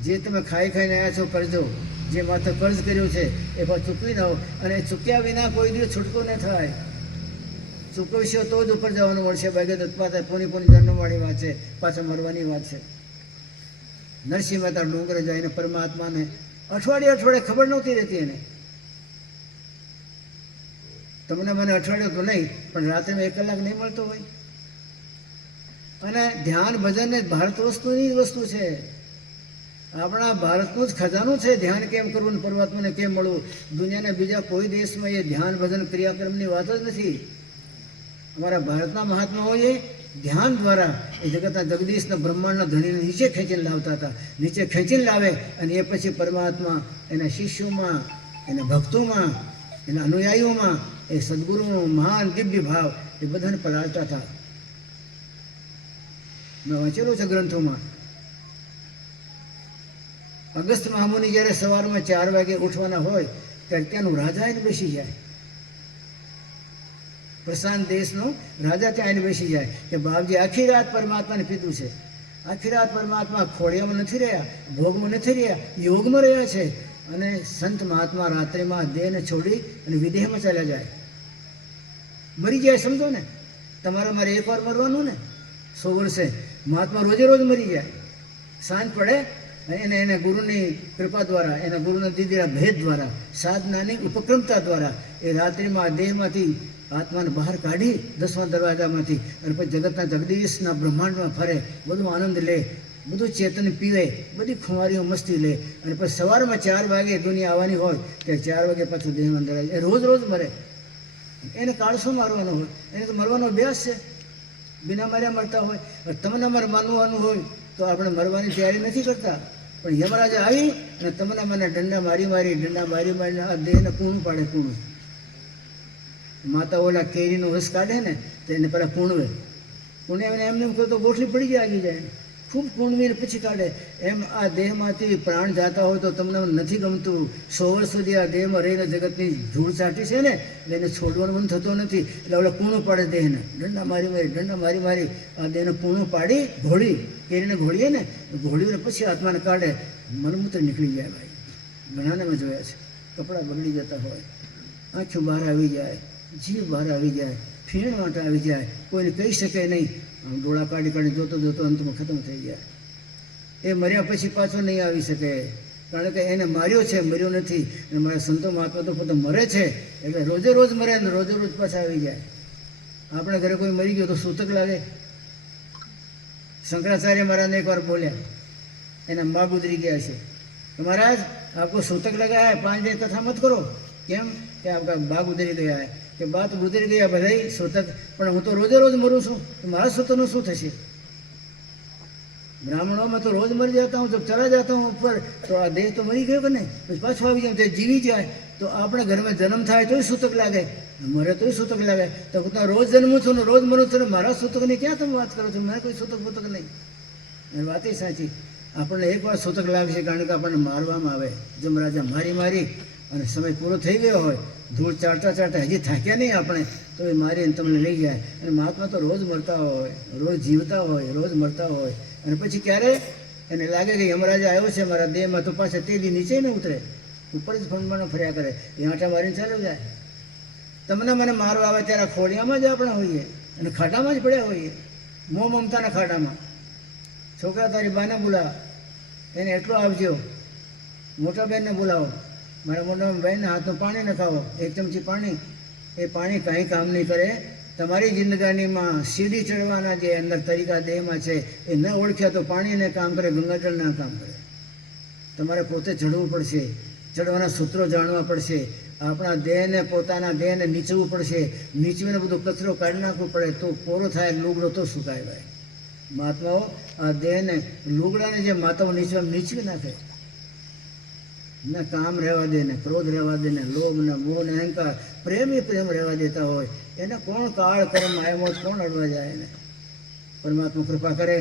જે તમે ખાઈને આવ્યા છો કરજો, જે માથે કર્જ કર્યું છે એ પાછું ચૂકવી દો. અને ચૂક્યા વિના કોઈ દિવસ છૂટકો ન થાય. ચૂકવશો તો જ ઉપર જવાનું મળશે. બાકી તો પાછા પોની જન્મવાળી વાત છે, પાછા મરવાની વાત છે. નરસિંહ મહેતા ડુંગરે જઈને પરમાત્માને અઠવાડિયે ખબર નહોતી રહેતી એને. તમને મને અઠવાડિયું તો નહીં, પણ રાત્રે 1 કલાક નહીં મળતો હોય. અને ધ્યાન ભજન એ ભારત વસ્તુની વસ્તુ છે, આપણા ભારતનું જ ખજાનું છે. ધ્યાન કેમ કરવું ને પરમાત્માને કેમ મળવું? દુનિયાના બીજા કોઈ દેશમાં એ ધ્યાન ભજન ક્રિયાક્રમની વાત જ નથી. અમારા ભારતના મહાત્માઓએ ધ્યાન દ્વારા એ જગતના જગદીશના બ્રહ્માંડના ધણીને નીચે ખેંચીને લાવતા હતા. નીચે ખેંચીને લાવે અને એ પછી પરમાત્મા એના શિષ્યોમાં, એના ભક્તોમાં, એના અનુયાયીઓમાં એ સદગુરુનો મહાન દિવ્ય ભાવ એ બધાને પલાળતા હતા. મેં વાંચેલું છે ગ્રંથોમાં. અગસ્ત મહામુનિ જ્યારે સવારમાં 4 વાગે ઉઠવાના હોય ત્યારે ત્યાંનું રાજા એને બેસી જાય. પ્રશાંત દેશનો રાજા ત્યાં આવીને બેસી જાય કે બાપજી આખી રાત પરમાત્માને પીધું છે, આખી રાત પરમાત્મા ખોડિયામાં નથી રહ્યા, ભોગમાં નથી રહ્યા, યોગમાં રહ્યા છે. અને સંત મહાત્મા રાત્રિમાં દેહને છોડી અને વિદેહમાં ચાલ્યા જાય, મરી જાય. સમજો ને, મારે એકવાર મરવાનું ને 100 વર્ષે. મહાત્મા રોજ મરી જાય. સાંજ પડે અને એને ગુરુની કૃપા દ્વારા, એના ગુરુના દીધેલા ભેદ દ્વારા, સાધનાની ઉપક્રમતા દ્વારા એ રાત્રિમાં દેહમાંથી આત્માને બહાર કાઢી 10મા દરવાજામાંથી અને પછી જગતના જગદીશના બ્રહ્માંડમાં ફરે, બધું આનંદ લે, બધું ચેતન પીવે, બધી ખુમારીઓ મસ્તી લે. અને પછી સવારમાં 4 વાગે દુનિયા આવવાની હોય ત્યારે 4 વાગે પાછું દેહમાં અંદર આવે. એ રોજ મરે. એને કાળસો મારવાનો હોય, એને તો મરવાનો અભ્યાસ છે. બિના માર્યા મરતા હોય. તમને મારે માનવાનું હોય તો આપણે મરવાની તૈયારી નથી કરતા. પણ યમરાજ આવી અને તમને મને દંડા મારી આ દેહને કૂણું પાડે. કૂણું માતા ઓલા કેરીનો રસ કાઢે ને તો એને પહેલાં કૂણવે એમને એમ કહ્યું તો ગોઠલી પડી જાય, આગી જાય. ખૂબ કૂણવીને પછી કાઢે. એમ આ દેહમાંથી પ્રાણ જાતા હોય તો તમને નથી ગમતું. 100 વર્ષ સુધી આ દેહમાં રહીને જગતની ધૂળ ચાટી છે ને એટલે એને છોડવાનું મન થતો નથી. એટલે ઓલા કૂણું પાડે દેહને, દંડા મારી આ દેહને કૂણું પાડી કેરીને ઘોળીએ ને, ઘોળીને પછી આત્માને કાઢે. મનમૂત્ર નીકળી જાય. ભાઈ ઘણાને મેં જોયા છે, કપડાં બગડી જતા હોય, આંખો બહાર આવી જાય, જીવ બહાર આવી જાય, ફીણ માટે આવી જાય, કોઈને કહી શકે નહીં. આમ ડોળા કાઢી કાઢી જોતો જોતો અંતમાં ખતમ થઈ જાય. એ મર્યા પછી પાછો નહીં આવી શકે, કારણ કે એને માર્યો છે, મર્યો નથી. અને મારા સંતો મહાત્મા તો પોતે મરે છે એટલે રોજે રોજ મરે ને રોજે રોજ પાછા આવી જાય. આપણે ઘરે કોઈ મરી ગયો તો સૂતક લાગે. શંકરાચાર્ય મહારાજને એકવાર બોલ્યા, એના મા ગુજરી ગયા છે, મહારાજ આપકો સૂતક લगा है, 5 दिन कथा मत करो. કેમ કે આપણા બા ગુજરી ગયા હે, કે બા તો ગુજરી ગયા બધાય સૂતક, પણ હું તો રોજે રોજ મરું છું, તો મારા સૂતકનું શું થશે? બ્રાહ્મણોं में तो रोज मर जाता हूँ, जब चला जाता हूँ ऊपर तो आ देह तो मरी गयो कि नहीं, પછી પાછો આવી જાઉં, તે જીવી જાય. તો આપણે ઘરમાં જન્મ થાય તોય સૂતક લાગે, મરે તોય સૂતક લાગે. તો હું રોજ જન્મું છું ને રોજ મરું છું ને મારા સૂતકની ક્યાં તમે વાત કરો છો? મને કોઈ સૂતક બૂતક નહીં. એ વાત એ સાચી. આપણને એક વાર સૂતક લાગશે, કારણ કે આપણને મારવામાં આવે. જમરાજા મારી મારી અને સમય પૂરો થઈ ગયો હોય, ધૂળ ચાટતા ચાટતા હજી થાક્યા નહીં આપણે, તો એ મારીને તમને લઈ જાય. અને મહાત્મા તો રોજ મરતા હોય, રોજ જીવતા હોય, રોજ મરતા હોય. અને પછી ક્યારે એને લાગે કે યમરાજા આવ્યો છે મારા દેહમાં, તો પાછા તે દી નીચે ન ઉતરે, ઉપર જ ફંડમાં ફર્યા કરે, એ આંટા મારીને ચાલ્યો જાય. તમને મને મારવા આવે ત્યારે ખોડિયામાં જ આપણે હોઈએ અને ખાડામાં જ પડ્યા હોઈએ, મોહ મમતાના ખાડામાં. છોકરા તારી બાને બોલાવ, એને એટલો આપજો. મોટા બહેનને બોલાવો, મારા મોટા બહેનના હાથમાં પાણી નખાવો, 1 ચમચી પાણી. એ પાણી કાંઈ કામ નહીં કરે. તમારી જિંદગાનીમાં સીડી ચડવાના જે અંદર તરીકા દેહમાં છે એ ન ઓળખ્યા તો પાણીને કામ કરે, ગંગાજળ ના કામ કરે. તમારે પોતે ચડવું પડશે, ચડવાના સૂત્રો જાણવા પડશે. આપણા દેહને, પોતાના દેહને નીચવું પડશે. નીચવીને બધો કચરો કાઢી નાખવો પડે, તો કોરો થાય, લુગડો તો સુકાય. ભાઈ મહાત્માઓ આ દેહને, લુગડાને જે માતાઓ નીચવી નાખે, ને કામ રહેવા દે, ને ક્રોધ રહેવા દે, ને લોભ ને મોહ ને અહંકાર, પ્રેમી પ્રેમ રહેવા દેતા હોય, એને કોણ કાળ કર્મ આયમોત કોણ અડવા જાય એને? પરમાત્મા કૃપા કરે,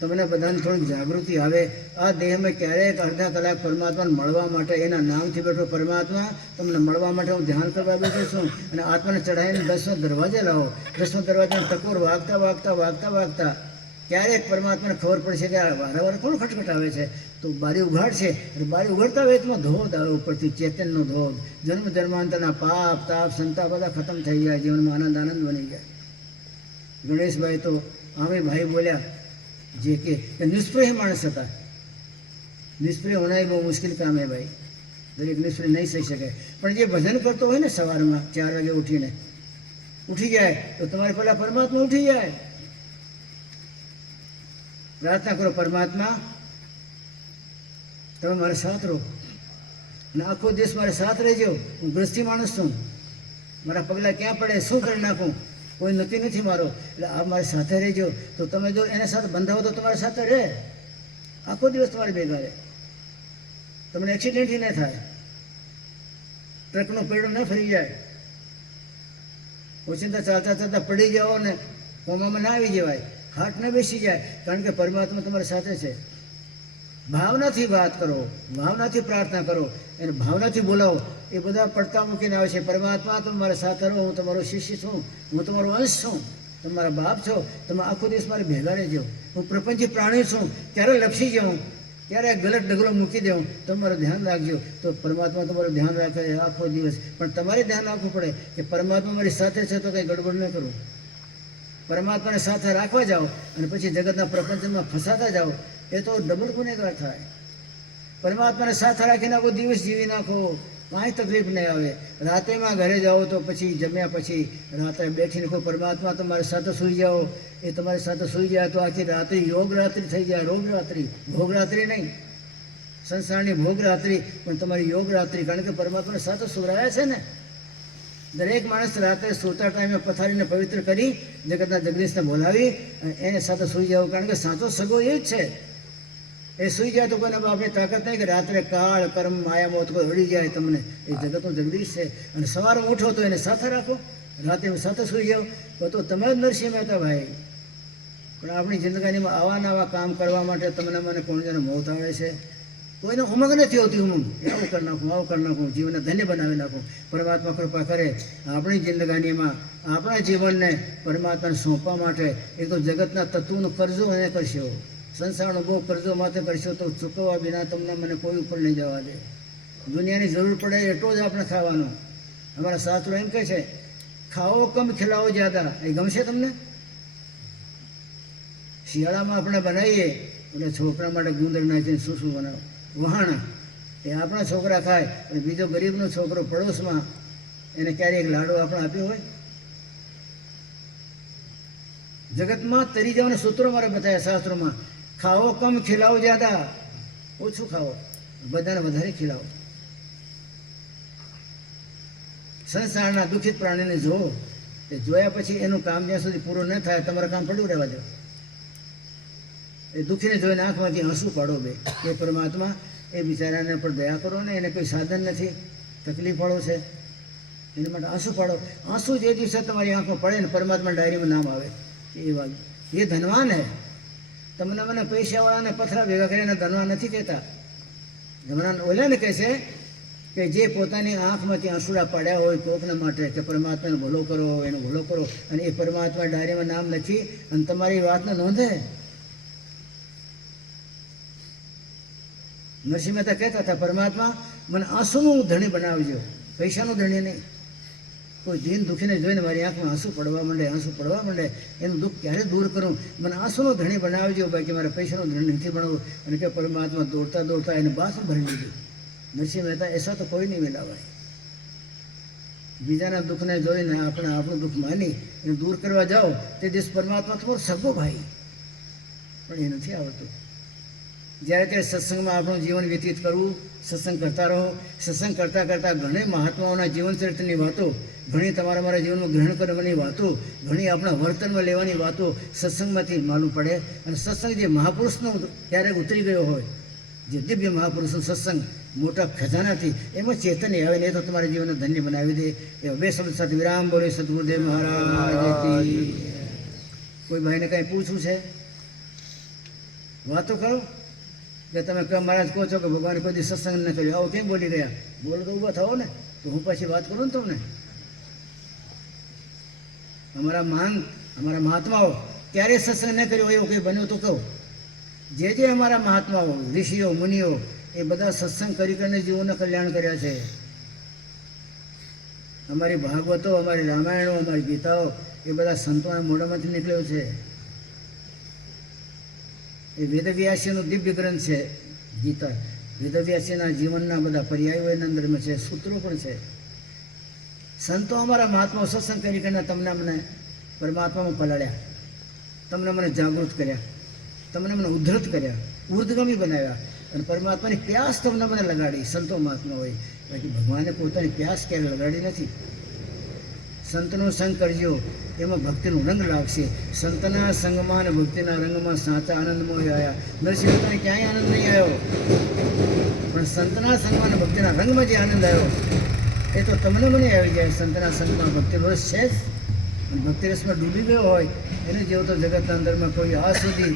તમને બધાને થોડીક જાગૃતિ આવે. આ દેહમાં ક્યારેક અડધા કલાક પરમાત્માને મળવા માટે, એના નામથી બેઠો પરમાત્મા તમને મળવા માટે હું ધ્યાન કરવા બેઠો છું. અને આત્માને ચઢાવીને 10મો દરવાજે લાવો. 10મો દરવાજાને ટકોર વાગતા વાગતા વાગતા વાગતા ક્યારેક પરમાત્માને ખબર પડશે કે આ વારંવાર કોણ ખટખટાવે છે, તો બારી ઉઘાડશે. અને બારી ઉઘાડતા હોય એમાં ધોધ આવે ઉપરથી, ચેતનનો ધોધ. જન્મ જન્માંતરના પાપ તાપ સંતાપ બધા ખતમ થઈ જાય, જીવનમાં આનંદ આનંદ બની જાય. ગણેશભાઈ તો આમે ભાઈ બોલ્યા જે કે નિષ્પ્રિય માણસ હતા. નિષ્પ્રિય હોના એ બહુ મુશ્કેલ કામ હે ભાઈ, દરેક નિષ્પ્રિય નહીં થઈ શકે. પણ જે ભજન કરતો હોય ને સવારમાં 4 વાગે ઉઠીને ઉઠી જાય, તો તમારે પહેલાં પરમાત્મા ઉઠી જાય. પ્રાર્થના કરો, પરમાત્મા તમે મારે સાથ રહો, અને આખો દિવસ મારે સાથ રહેજો. હું ગ્રસ્તી માણસ છું, મારા પગલાં ક્યાં પડે, શું કરી નાખું, કોઈ નક્કી નથી મારો. એટલે આપ મારી સાથે રહેજો. તો તમે જો એને સાથે બંધાવો તો તમારી સાથે રહે, આખો દિવસ તમારી ભેગા રહે. તમને એક્સિડન્ટ ન થાય, ટ્રકનું પૈડું ન ફરી જાય, ઓચિંતા ચાલતા ચાલતા પડી જાઓ ને કોમામાં ના આવી જવાય, હાથ ન બેસી જાય, કારણ કે પરમાત્મા તમારી સાથે છે. ભાવનાથી વાત કરો, ભાવનાથી પ્રાર્થના કરો, એને ભાવનાથી બોલાવો. એ બધા પડતા મૂકીને આવે છે, પરમાત્મા તમે મારા સાથે રહો, હું તમારો શિષ્ય છું, હું તમારો અંશ છું, તમે મારા બાપ છો, તમે આખો દિવસ મારે ભેગા રહેજો. હું પ્રપંચી પ્રાણી છું, ક્યારે લપસી જાઉં, ક્યારે ગલત ડગલો મૂકી દઉં, તમારું ધ્યાન રાખજો. તો પરમાત્મા તમારું ધ્યાન રાખે આખો દિવસ. પણ તમારે ધ્યાન રાખવું પડે કે પરમાત્મા મારી સાથે છે, તો કંઈ ગડબડ ન કરું. પરમાત્માને સાથે રાખવા જાઓ અને પછી જગતના પ્રપંચમાં ફસાતા જાઓ, એ તો ડબલ ગુનેગાર થાય. પરમાત્માને સાથે રાખીને આખો દિવસ જીવી નાખો, કાંઈ તકલીફ નહીં આવે. રાત્રેમાં ઘરે જાઓ તો પછી જમ્યા પછી રાત્રે બેઠીને કોઈ પરમાત્મા તમારી સાથે સૂઈ જાઓ, એ તમારી સાથે સૂઈ જાય તો આખી રાત્રિ યોગ રાત્રિ થઈ જાય. રોગ રાત્રિ, ભોગ રાત્રિ નહીં, સંસારની ભોગ રાત્રિ પણ તમારી યોગ રાત્રિ, કારણ કે પરમાત્માને સાથે સુરાયા છે ને. દરેક માણસ રાત્રે સૂતા ટાઈમે પથારીને પવિત્ર કરી જગતના જગદીશને બોલાવી એને સાથે સૂઈ જાવ, કારણ કે સાચો સગો એ જ છે. એ સૂઈ જાય તો કોઈને આપણી તાકાત નહીં કે રાત્રે કાળ કર્મ માયા મોત કોઈ હળી જાય તમને. એ જગતનો જગદીશ છે. અને સવારે ઉઠો તો એને સાથે રાખો, રાતે સાથે સૂઈ જાઓ, તો તમે જ નરસિંહ મહેતા ભાઈ. પણ આપણી જિંદગીમાં આવા નવા કામ કરવા માટે તમને મને કોણ જેને મોત આવે છે, કોઈને ઉમંગ નથી હોતી. ઉમંગ આવું કરી નાખું, આવું કરી નાખું, જીવનને ધન્ય બનાવી નાખું. પરમાત્મા કૃપા કરે આપણી જિંદગાનીમાં આપણા જીવનને પરમાત્માને સોંપવા માટે. એક તો જગતના તત્વોનો કરજો એને કરશો, સંસારનો બહુ કરજો માથે કરશો તો ચૂકવવા વિના તમને મને કોઈ ઉપર નહીં જવા દે. દુનિયાની જરૂર પડે એટલો જ આપણે ખાવાનો. અમારા શાસ્ત્રો એમ કહે છે ખાઓ કમ ખીલાઓ જ્યાદા, એ ગમશે તમને? શિયાળામાં આપણે બનાવીએ એટલે છોકરા માટે ગુંદર નાખીને શું શું બનાવો, વહાણા, એ આપણા છોકરા ખાય, અને બીજો ગરીબનો છોકરો પડોશમાં એને ક્યારેક લાડુ આપણે આપ્યો હોય? જગતમાં તરી જવાના સૂત્રો મારે બતાવ્યા શાસ્ત્રોમાં. ખાઓ કમ ખીલાઓ જ્યાદા, ઓછું ખાઓ, બધાને વધારે ખીલાવો. સંસારના દુઃખિત પ્રાણીને જુઓ, એ જોયા પછી એનું કામ જ્યાં સુધી પૂરું ન થાય તમારું કામ પડ્યું રહેવા દો. એ દુઃખીને જોઈને આંખમાંથી હસવું પાડો બે કે પરમાત્મા એ બિચારાને પણ દયા કરો ને, એને કોઈ સાધન નથી, તકલીફ વાળો છે, એના માટે આંસુ પાડો. આંસુ જે દિવસે તમારી આંખમાં પડે ને પરમાત્મા ડાયરીમાં નામ આવે કે એ ધનવાન હે. તમને મને પૈસાવાળાને પથરા ભેગા કરીને ધનવાન નથી કહેતા. ધનવાન ઓલાને કહે છે કે જે પોતાની આંખમાંથી આંસુડા પાડ્યા હોય કોકના માટે કે પરમાત્માનો ભલો કરો, એનો ભલો કરો, અને એ પરમાત્મા ડાયરીમાં નામ લખી અને તમારી વાતને નોંધે. નરસિંહ મહેતા કહેતા હતા, પરમાત્મા મને આંસુનું ધણી બનાવજો, પૈસાનું ધણી નહીં. કોઈ દીન દુઃખીને જોઈને મારી આંખમાં આંસુ પડવા માંડે, એનું દુઃખ ક્યારે દૂર કરું? મને આંસુનો ધણી બનાવજો, બાકી મારે પૈસાનો ધણી નથી બનાવવું. અને કે પરમાત્મા દોડતા દોડતા એને બાસું ભરી લીધું. નરસિંહ મહેતા એસા તો કોઈ નહીં મેળવાય. બીજાના દુઃખને જોઈને આપણે આપણું દુઃખ માની એને દૂર કરવા જાઓ તે દિવસ પરમાત્મા તમારો સગો ભાઈ, પણ એ નથી આવડતું. જ્યારે ત્યારે સત્સંગમાં આપણું જીવન વ્યતીત કરવું, સત્સંગ કરતા રહો. સત્સંગ કરતાં કરતાં ઘણી મહાત્માઓના જીવનચરિત્રની વાતો, ઘણી તમારા મારા જીવનમાં ગ્રહણ કરવાની વાતો, ઘણી આપણા વર્તનમાં લેવાની વાતો સત્સંગમાંથી માલુમ પડે. અને સત્સંગ જે મહાપુરુષનો ક્યારેક ઉતરી ગયો હોય, જે દિવ્ય મહાપુરુષનો સત્સંગ મોટા ખજાનાથી એમાં ચેતન આવે ને, એ તો તમારા જીવનને ધન્ય બનાવી દે. એ બે શબ્દ સાથે વિરામ બોલે સદગુરુદેવ મહારાજ. કોઈ ભાઈને કાંઈ પૂછવું છે? વાતો કરો કે તમે મહારાજ કહો છો કે ભગવાને કોઈ સત્સંગ ન કર્યો, આવો કેમ બોલી ગયા? બોલો તો ઊભા થાઓ ને, તો હું પાછી વાત કરું ને તમને. અમારા મહાત્માઓ ક્યારે સત્સંગ ન કર્યો એવું કંઈ બન્યું તો કહો. જે અમારા મહાત્માઓ, ઋષિઓ, મુનિઓ, એ બધા સત્સંગ કરીને જીવોને કલ્યાણ કર્યા છે. અમારી ભાગવતો, અમારી રામાયણો, અમારી ગીતાઓ એ બધા સંતોના મોઢામાંથી નીકળ્યો છે. એ વેદવ્યાસીનું દિવ્ય ગ્રંથ છે ગીતા. વેદવ્યાસીના જીવનના બધા પર્યાયો એના અંદરમાં છે, સૂત્રો પણ છે. સંતો અમારા મહાત્માઓ સત્સંગ કરીને તમને મને પરમાત્મામાં પલાળ્યા, તમને મને જાગૃત કર્યા, તમને મને ઉદ્ધત કર્યા, ઉર્ધગામી બનાવ્યા, અને પરમાત્માની પ્યાસ તમને મને લગાડી. સંતો મહાત્મા હોય, બાકી ભગવાને પોતાની પ્યાસ ક્યારે લગાડી નથી. સંતનો સંગ કરજો, એમાં ભક્તિનો રંગ લાગશે. સંતના સંગમાં અને ભક્તિના રંગમાં સાચા આનંદમાં આવ્યા. નરસિંહ મહેતાને ક્યાંય આનંદ નહીં આવ્યો, પણ સંતના સંગમાં અને ભક્તિના રંગમાં જે આનંદ આવ્યો એ તો તમને મને આવી જાય. સંતના સંગમાં ભક્તિ રસ છે જ, અને ભક્તિ રસમાં ડૂબી ગયો હોય એને જેવો તો જગતના અંદરમાં કોઈ આ સુધી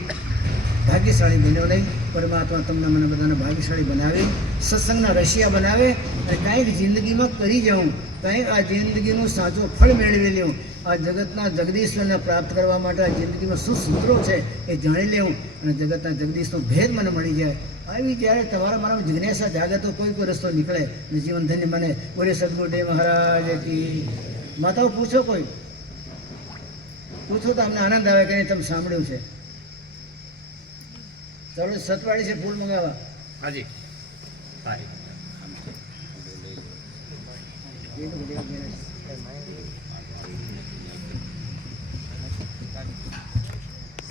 ભાગ્યશાળી બન્યો નહીં. પરમાત્મા તમને મને બધાને ભાગ્યશાળી બનાવે, સત્સંગના રશિયા બનાવે, અને કાંઈક જિંદગીમાં કરી જાઉં, કાંઈક આ જિંદગીનું સાચું ફળ મેળવી લેવું. આ જગતના જગદીશ્વરને પ્રાપ્ત કરવા માટે આ જિંદગીમાં શું સૂત્રો છે એ જાણી લેવું, અને જગતના જગદીશનો ભેદ મને મળી જાય. આવી જ્યારે તમારા મારા જિજ્ઞાસા જાગે તો કોઈ રસ્તો નીકળે અને જીવન ધન્ય મને. બોલે સદગુરુદેવ મહારાજ કી. માતાઓ પૂછો, કોઈ પૂછો તો અમને આનંદ આવે કે તમે સાંભળ્યું છે. ચાલો સતવાડી છે ફૂલ મંગાવવા. હાજી.